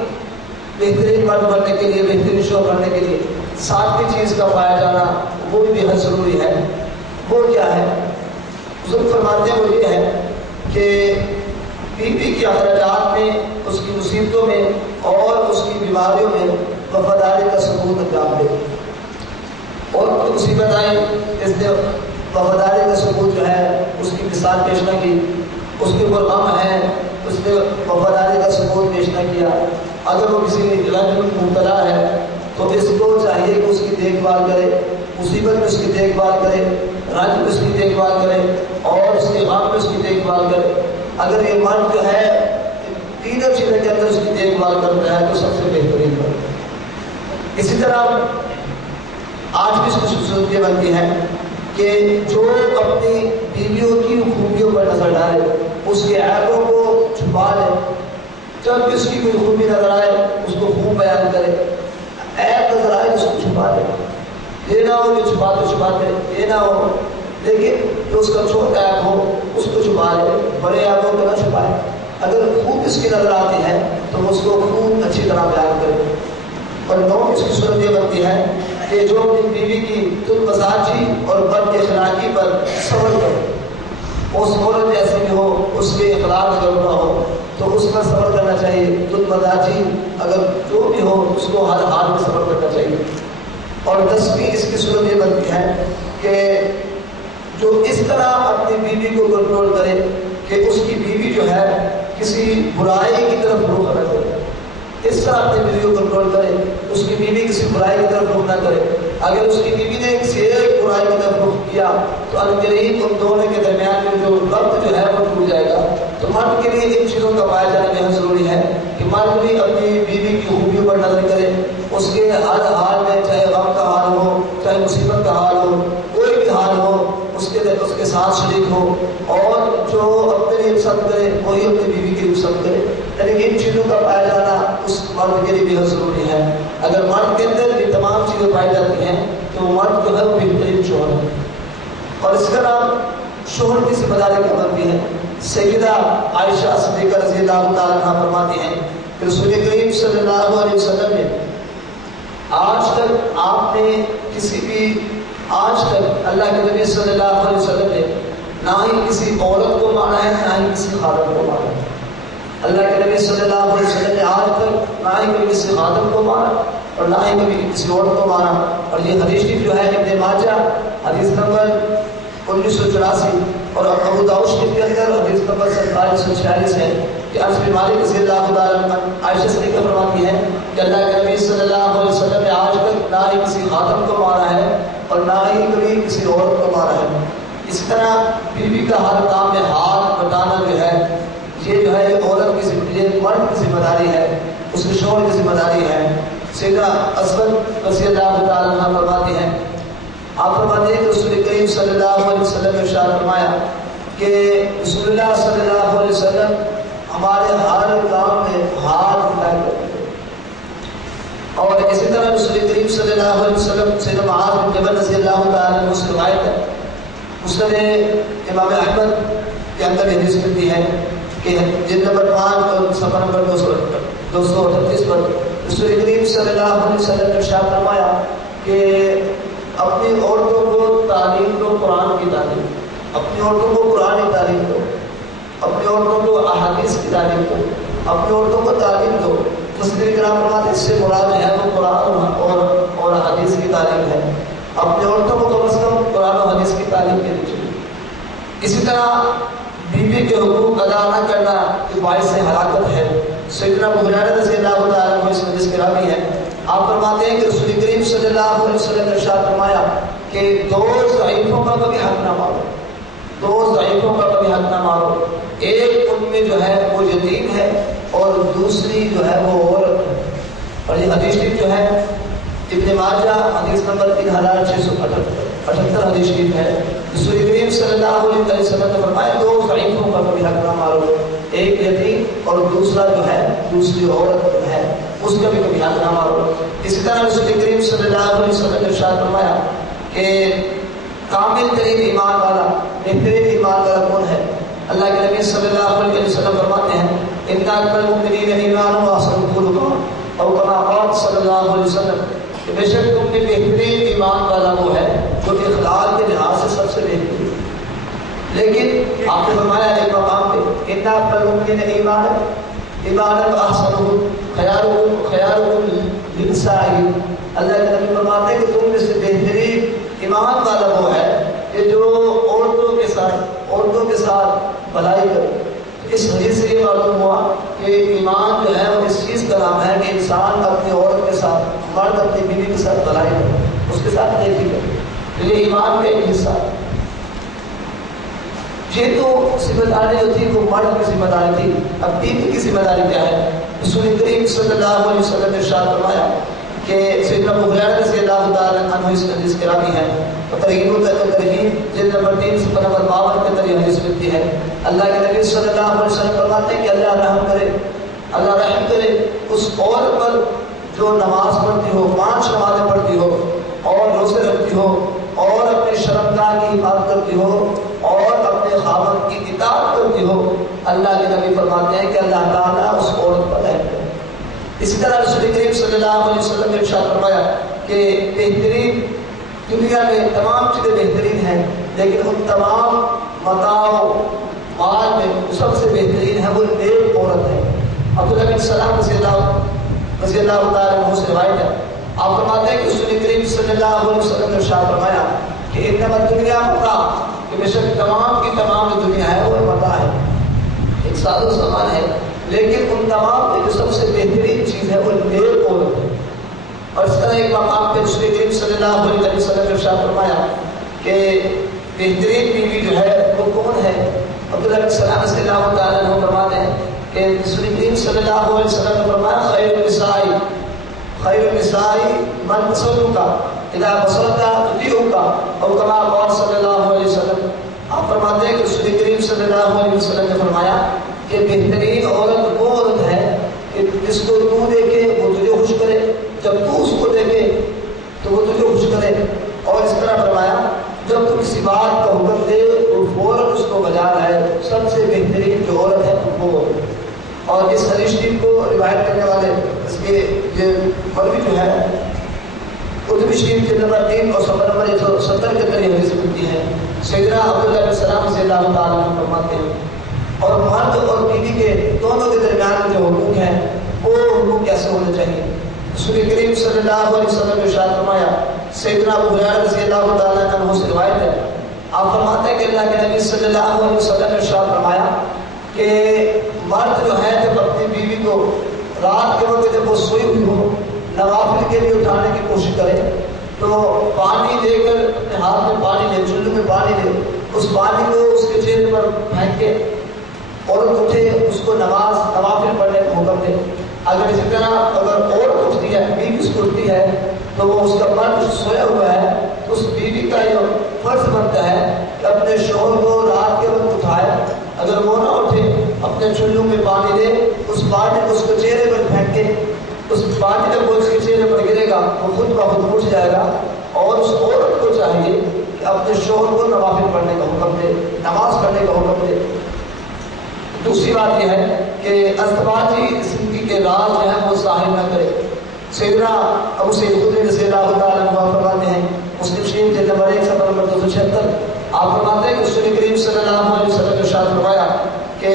بہترین مرد بننے کے لیے، بہترین شوہر بننے کے لیے ساتویں چیز کا پایا جانا وہ بھی بہت ضروری ہے۔ وہ کیا ہے؟ بزرگ فرماتے ہیں وہ یہ ہے کہ بیوی کے اخراجات میں، اس کی مصیبتوں میں اور اس کی بیماریوں میں وفاداری کا ثبوت انجام دے۔ اور کوئی مصیبت آئی اس نے وفاداری کا ثبوت جو ہے اس کی مثال پیش نہ کی، اس کے اوپر غم ہے اس نے وفاداری کا ثبوت پیش نہ کیا، اگر وہ کسی رنج میں مبتلا ہے تو اس کو چاہیے کہ اس کی دیکھ بھال کرے، مصیبت میں اس کی دیکھ بھال کرے، رنج میں اس کی دیکھ بھال کرے اور اس کے غم میں اس کی دیکھ بھال کرے۔ اگر یہ مرد جو ہے تینوں چیزوں کے اندر اس کی دیکھ بھال کرتا ہے تو سب سے بہترین مرد۔ اسی طرح آج بھی اس کی خصوصیت یہ بنتی ہے کہ جو اپنی بیویوں کی خوبیوں پر نظر ڈالے، اس کے عیبوں کو چھپا لے، جب بھی اس کی کوئی خوبی نظر آئے اس کو خوب بیان کرے، عیب نظر آئے اس کو چھپا دے۔ یہ نہ ہو کہ چھپاتے چھپاتے، یہ نہ ہو لیکن جو اس کا چھوٹا عیب ہو اس کو چھپا لے، بڑے عیبوں کو نہ چھپائے۔ اگر خوب اس کی نظر آتی ہے تو اس کو خوب اچھی طرح بیان کرے۔ اور نوم اس کی صورت یہ بنتی ہے کہ جو اپنی بیوی کی تن مزاجی اور بد اخلاقی پر صبر کرے، اس عورت جیسے بھی ہو اس کے اخلاق اگر نہ ہو تو اس پر صبر کرنا چاہیے۔ تن مزاجی اگر جو بھی ہو اس کو ہر حال میں صبر کرنا چاہیے۔ اور 10ویں اس کی صورت یہ بنتی ہے کہ جو اس طرح اپنی بیوی کو کنٹرول کرے کہ اس کی بیوی جو ہے کسی برائی کی طرف رخ نہ کرے، اس طرح اپنی بیوی کو کنٹرول کرے اس کی بیوی کسی برائی کی طرف رخ نہ کرے۔ اگر اس کی بیوی نے کسی ایک برائی کی طرف رخ کیا تو القریب ان دونوں کے درمیان میں جو ربط جو ہے وہ ٹوٹ جائے گا۔ تو مرد کے لیے ان چیزوں کا پایا جانا بہت ضروری ہے کہ مرد بھی اپنی بیوی کی خوبیوں پر نظر کرے، اس کے ہر حال میں، چاہے غم کا حال ہو، چاہے مصیبت کا حال ہو، کوئی بھی حال ہو اس کے ساتھ شریک ہو، اور جو اپنے لیے پسند کرے وہی اپنی بیوی کے لیے پسند کرے۔ یعنی ان چیزوں کا پایا جانا اس مرد کے لیے بہت ضروری ہے۔ اگر مرد کے اندر یہ تمام چیزیں پائی جاتی ہیں تو مرد جو ہے وہ بہترین شوہر ہے۔ اور اس کا نام شوہر کی ذمہ داری کا بنتی ہے۔ سیدہ عائشہ صدیقہ رضی اللہ تعالیٰ عنہ فرماتی ہیں کہ رسول کریم صلی اللہ علیہ وسلم نے آج تک آپ نے کسی بھی، آج تک اللہ کے نبی صلی اللہ علیہ وسلم نے نہ ہی کسی عورت کو مانا ہے نہ ہی کسی خادم کو مانا ہے۔ اللہ کے نبی صلی اللہ علیہ وسلم نے آج تک نہ ہی کوئی کسی خادم کو مانا اور نہ ہی کبھی کسی اور کو مارا. اور یہ حدیث شریف جو ہے ابن ماجہ حدیث نمبر 1984 اور ابو داؤد شریف کے اندر حدیث نمبر 4746 ہے کہ انس بن مالک رضی اللہ تعالیٰ عنہ عائشہ صدیقہ فرماتی ہے کہ اللہ کے نبی صلی اللہ علیہ وسلم نے آج تک نہ ہی کسی خاتم کو مارا ہے اور نہ ہی کبھی کسی عورت کو مارا ہے. اس طرح بیوی کا ہر کام میں ہاتھ بٹانا جو ہے یہ جو ہے عورت کی یہ مرد کی ذمہ داری ہے, اس کے شوہر کی ذمہ داری ہے. سیدنا اسود رضی اللہ تعالیٰ عنہ فرماتے ہیں, آپ فرماتے ہیں کہ رسول کریم صلی اللہ علیہ وسلم نے ارشاد فرمایا کہ رسول اللہ صلی اللہ علیہ وسلم ہمارے ہر کام میں ہاتھ اٹھائے کرتے تھے. اور اسی طرح رسول کریم صلی اللہ علیہ وسلم سیدنا معاذ بن جبل رضی اللہ تعالیٰ عنہ سے روایت ہے, مسند امام احمد کے اندر حدیث ملتی ہے کہ جلد نمبر 5 اور صفحہ نمبر 238 پر رسول کریم صلی اللہ علیہ وسلم نے ارشاد فرمایا کہ اپنی عورتوں کو تعلیم دو, قرآن کی تعلیم, اپنی عورتوں کو قرآن کی تعلیم دو, اپنی عورتوں کو احادیث کی تعلیم دو, اپنی عورتوں کو تعلیم دو. مفسرین کرام فرماتے ہیں اس سے مراد ہے وہ قرآن اور حدیث کی تعلیم ہے. اپنے عورتوں کو کم از کم قرآن و حدیث کی تعلیم دینی چاہیے. اسی طرح بیوی کے حقوق ادا نہ کرنا یہ باعث ہلاکت ہے. سیدنا ابو ہریرہ رضی اللہ تعالیٰ عنہ اس حدیث کے راوی ہیں, آپ فرماتے ہیں کہ رسول کریم صلی اللہ علیہ وسلم نے ارشاد فرمایا کہ دو ضعیفوں کا کبھی حق نہ مارو, دو ضعیفوں کا کبھی حق نہ مارو. ایک ان میں جو ہے وہ یتیم ہے اور دوسری جو ہے وہ عورت ہے. اور یہ حدیث شریف جو ہے ابن ماجہ حدیث نمبر 3678 حدیث شریف ہے. رسول کریم صلی اللہ علیہ وسلم نے فرمایا دو ضعیفوں کا کبھی حق نہ مارو, ایک یتیم اور دوسرا جو ہے دوسری عورت ہے اس کا بھی کبھی حق نہ مارو. اسی طرح رسول کریم صلی اللہ علیہ وسلم نے ارشاد فرمایا کہ کامل ترین ایمان والا, بہترین ایمان والا کون ہے؟ اللہ کے نبی صلی اللہ علیہ وسلم فرماتے ہیں ان المؤمنین ایمانا واحسن خلقا, اور کما قال صلی اللہ علیہ وسلم کہ بے شک تم میں بہترین ایمان والا وہ ہے جو اخلاق کے لحاظ سے سب سے بہترین. لیکن آپ نے فرمایا ایک مقام پہ ان المؤمنین ایمانا واحسن خیارکم للنساء, اللہ کے نبی فرماتے ہیں کہ تم میں سے بہترین ایمان والا وہ ہے کہ جو عورتوں کے ساتھ بھلائی کرے. اس حدیث سے یہ معلوم ہوا کہ ایمان جو ہے وہ اس چیز کا نام ہے کہ انسان اپنی عورت کے ساتھ, مرد اپنی بیوی کے ساتھ بھلائی کرے, اس کے ساتھ نیکی کرے. تو یہ ایمان کا ایک حصہ ہے. یہ تو ذمہ داری جو تھی وہ مرد کی ذمہ داری تھی. اب بیوی کی ذمہ داری کیا ہے؟ رسول کریم صلی اللہ علیہ وسلم نے ارشاد فرمایا کہ سیدنا ابو ہریرہ رضی اللہ تعالیٰ عنہ اس حدیث کے راوی ہیں, ترغیب الترہیب جلد نمبر 3 صفحہ نمبر 52 کے اندر یہ حدیث ملتی ہے. اللہ کے نبی صلی اللہ علیہ وسلم فرماتے ہیں کہ اللہ رحم کرے اس عورت پر جو نماز پڑھتی ہو, 5 نمازیں پڑھتی ہو اور روزے رکھتی ہو اور اپنے شرمگاہ کی حفاظت کرتی ہو اور اپنے خاوند کی اطاعت کرتی ہو. اللہ کے نبی فرماتے ہیں کہ اللہ تعالیٰ اس عورت پر رحم کرے. اسی طرح رسول کریم صلی اللہ علیہ وسلم نے ارشاد فرمایا کہ بہترین دنیا میں تمام چیزیں بہترین ہیں لیکن ان تمام متاع مال میں سب سے بہترین ہے وہ ایک عورت ہے. عبداللہ بن سلام رضی اللہ تعالیٰ عنہ سے روایت ہے, آپ فرماتے ہیں کہ رسول کریم صلی اللہ علیہ وسلم نے ارشاد فرمایا کہ انما الدنیا متاع, کہ بے شک تمام کی تمام جو دنیا ہے وہ متاع ہے, ایک ساز و سامان ہے, لیکن ان تمام میں جو سب سے بہترین چیز ہے وہ ایک عورت ہے. اور اس طرح ایک مقام پہ رسول کریم صلی اللہ علیہ وسلم نے ارشاد فرمایا کہ بہترین بیوی جو ہے وہ کون ہے؟ عبداللہ بن سلام رضی اللہ تعالیٰ عنہ فرماتے ہیں کہ رسول کریم صلی اللہ علیہ وسلم نے فرمایا خیر النساء من بصرک اذا بصرت تطیعک, اور کما قال صلی اللہ علیہ وسلم. آپ فرماتے ہیں کہ رسول کریم صلی اللہ علیہ وسلم نے فرمایا کہ بہترین عورت وہ عورت ہے کہ جس کو تو دیکھے وہ تجھے خوش کرے, جب تو اس کو دیکھے تو وہ تجھے خوش کرے. اور اس طرح فرمایا جب تو کسی بات کا حکم دے تو فوراً اس کو بجا لائے. سب سے بہترین جو عورت ہے وہ. اور اس حدیث شریف کو روایت کرنے والے اس کے یہ مروی جو ہے ادبی شریف کے نمبر 3 اور صفحہ نمبر 170 کے اندر یہ حدیث ملتی ہے. سیدنا عبداللہ بن سلام رضی اللہ تعالیٰ عنہ فرماتے ہیں اور مرد اور بیوی کے دونوں کے درمیان جو حقوق ہیں وہ حقوق کیسے ہونے چاہیے. رسول کریم صلی اللہ علیہ وسلم نے ارشاد فرمایا، سیدنا ابو ہریرہ رضی اللہ تعالیٰ عنہ سے روایت ہے، آپ فرماتے ہیں کہ اللہ کے نبی صلی اللہ علیہ وسلم نے ارشاد فرمایا کہ مرد جو ہے جب اپنی بیوی کو رات کے وقت جب وہ سوئی ہوئی ہو نوافل کے لیے اٹھانے کی کوشش کرے تو پانی لے کر اپنے ہاتھ میں پانی لے، چلو میں پانی لے، اس پانی کو اس کے چہرے پر پھینک کے عورت اٹھے، اس کو نوافل پڑھنے کا حکم دے۔ اگر اسی طرح اگر عورت اٹھتی ہے، بیوی اس کو اٹھتی ہے تو وہ اس کا مرد سویا ہوا ہے، اس بیوی کا یہ فرض بنتا ہے کہ اپنے شوہر کو رات کے وقت اٹھائے، اگر وہ نہ اٹھے اپنے چلو میں پانی لے، اس پانی کو اس کے چہرے پر پھینکے، اس پانی جب وہ اس کے چہرے پر گرے گا وہ خود بخود اٹھ جائے گا، اور اس عورت کو چاہیے کہ اپنے شوہر کو نوافل پڑھنے کا حکم دے، نماز پڑھنے کا حکم دے۔ دوسری بات یہ ہے کہ ازدواجی زندگی کے راز جو ہیں وہ ظاہر نہ کرے۔ سیدنا ابو سعید خدری رضی اللہ تعالیٰ عنہ فرماتے ہیں، مسلم شریف جلد نمبر 1 صفحہ نمبر 276، آپ فرماتے ہیں کہ رسول کریم صلی اللہ علیہ وسلم نے ارشاد فرمایا کہ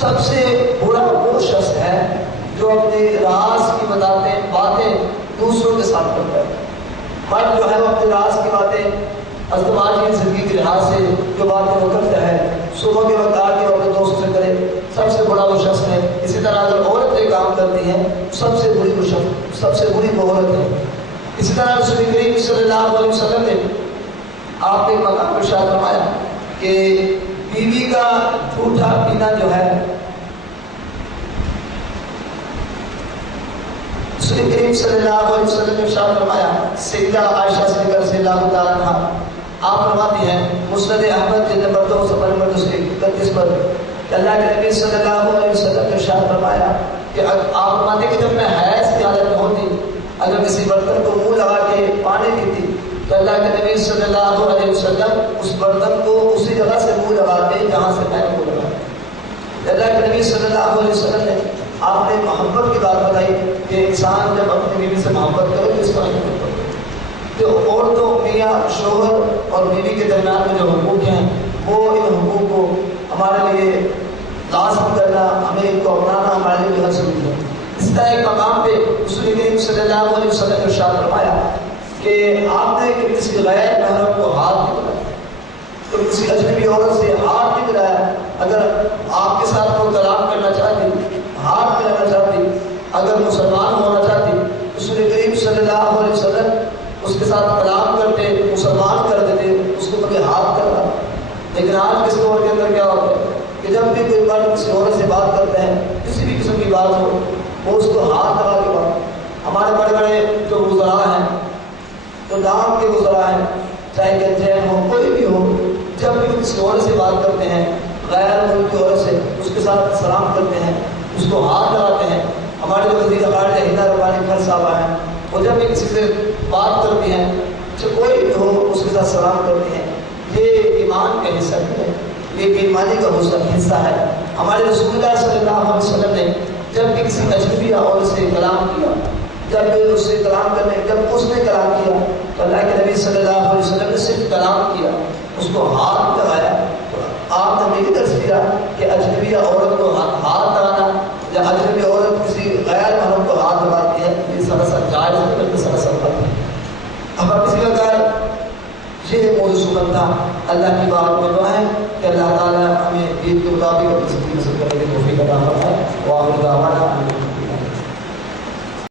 سب سے برا وہ شخص ہے جو اپنے راز کی باتیں دوسروں کے ساتھ کرتا ہے۔ مرد جو ہے وہ اپنے راز کی باتیں ازدواجی زندگی کے لحاظ سے جو باتیں وہ کرتا ہے صبح کے وقت آ کے اپنے دوست سے کرے، سب سے بڑا وہ شخص ہے۔ اسی طرح اگر عورت یہ کام کرتی ہے سب سے بری وہ شخص، سب سے بری وہ عورت ہے۔ اسی طرح رسول کریم صلی اللہ علیہ وسلم نے آپ نے مقام پر ارشاد فرمایا کہ بیوی کا جھوٹا پینا جو ہے، رسول کریم صلی اللہ علیہ وسلم نے ارشاد فرمایا، سیدہ عائشہ صدیقہ رضی اللہ تعالیٰ عنہا آپ فرماتی ہیں مسند احمد جلد نمبر 2 صفحہ نمبر 231 پر کہ اللہ کے نبی صلی اللہ علیہ وسلم نے ارشاد فرمایا کہ آپ فرماتے کہ جب میں حیض کی حالت میں ہوتی اگر کسی برتن کو منہ لگا کے پانی پیتی تو اللہ کے نبی صلی اللہ علیہ وسلم اس برتن کو اسی جگہ سے منہ لگاتے جہاں سے میں نے منہ لگایا۔ اللہ کے نبی صلی اللہ علیہ وسلم نے آپ نے محبت کی بات بتائی کہ انسان جب اپنی بیوی سے محبت کرے تو اس طرح کی محبت کرے۔ تو عورتوں، میاں، شوہر اور بیوی کے درمیان میں جو حقوق ہیں وہ ان حقوق کو ہمارے لیے لازم کرنا، ہمیں ان کو اپنانا ہمارے لیے بہت ضروری ہے۔ اس طرح ایک مقام پہ رسول کریم صلی اللہ علیہ وسلم نے ارشاد فرمایا کہ آپ نے کسی غیر محرم کو ہاتھ نہیں ملایا، تو کسی اجنبی عورت سے ہاتھ نہیں ملایا۔ اگر آپ کے ساتھ وہ کلام کرنا چاہتی، ہاتھ ملانا چاہتی، اگر مسلمان ہونا چاہتی، رسول کریم صلی اللہ علیہ وسلم اس کے ساتھ کلام کرتے، مسلمان کر دیتے، اس کو کبھی ہاتھ کرنا۔ لیکن آج کس دور کے اندر کیا ہوتا ہے کہ جب بھی کوئی مرد کسی عورت سے بات کرتا ہے، کسی بھی قسم کی بات ہو، وہ اس کو ہاتھ لگا کے بات۔ ہمارے بڑے بڑے جو وزراء ہیں، جو دام کے وزراء ہیں، چاہے گنجین ہو، کوئی بھی ہو، جب بھی کسی عورت سے بات کرتے ہیں، غیر ملکی عورت سے، اس کے ساتھ سلام کرتے ہیں، اس کو ہاتھ لگاتے ہیں۔ ہمارے جو وزیر خارجہ ہند ربانی خان صاحب ہیں، وہ جب بھی کسی سے بات کرتی ہیں، چاہے کوئی بھی ہو، اس کے ساتھ سلام کرتی ہیں۔ یہ ایمان کا حصہ ہے، یہ ایمانی کا حصہ ہے۔ ہمارے رسول اللہ صلی اللہ علیہ وسلم نے جب بھی کسی اجنبی عورت سے کلام کیا، جب اس سے کلام کرنے، جب اس نے کلام کیا تو اللہ کے نبی صلی اللہ علیہ وسلم نے صرف کلام کیا، اس کو ہاتھ لگایا۔ آپ نے ہمیں یہ درس دیا کہ اجنبی عورت کو ہاتھ لگانا یا اجنبی عورت کسی غیر محرم کو ہاتھ لگاتی ہے، یہ سراسر جائز ہے، بلکہ سراسر غلط ہے۔ اب کسی کا یہ موضوع سنتا، اللہ کی بات میں دعا ہے کہ اللہ تعالیٰ ہمیں دین کے مطابق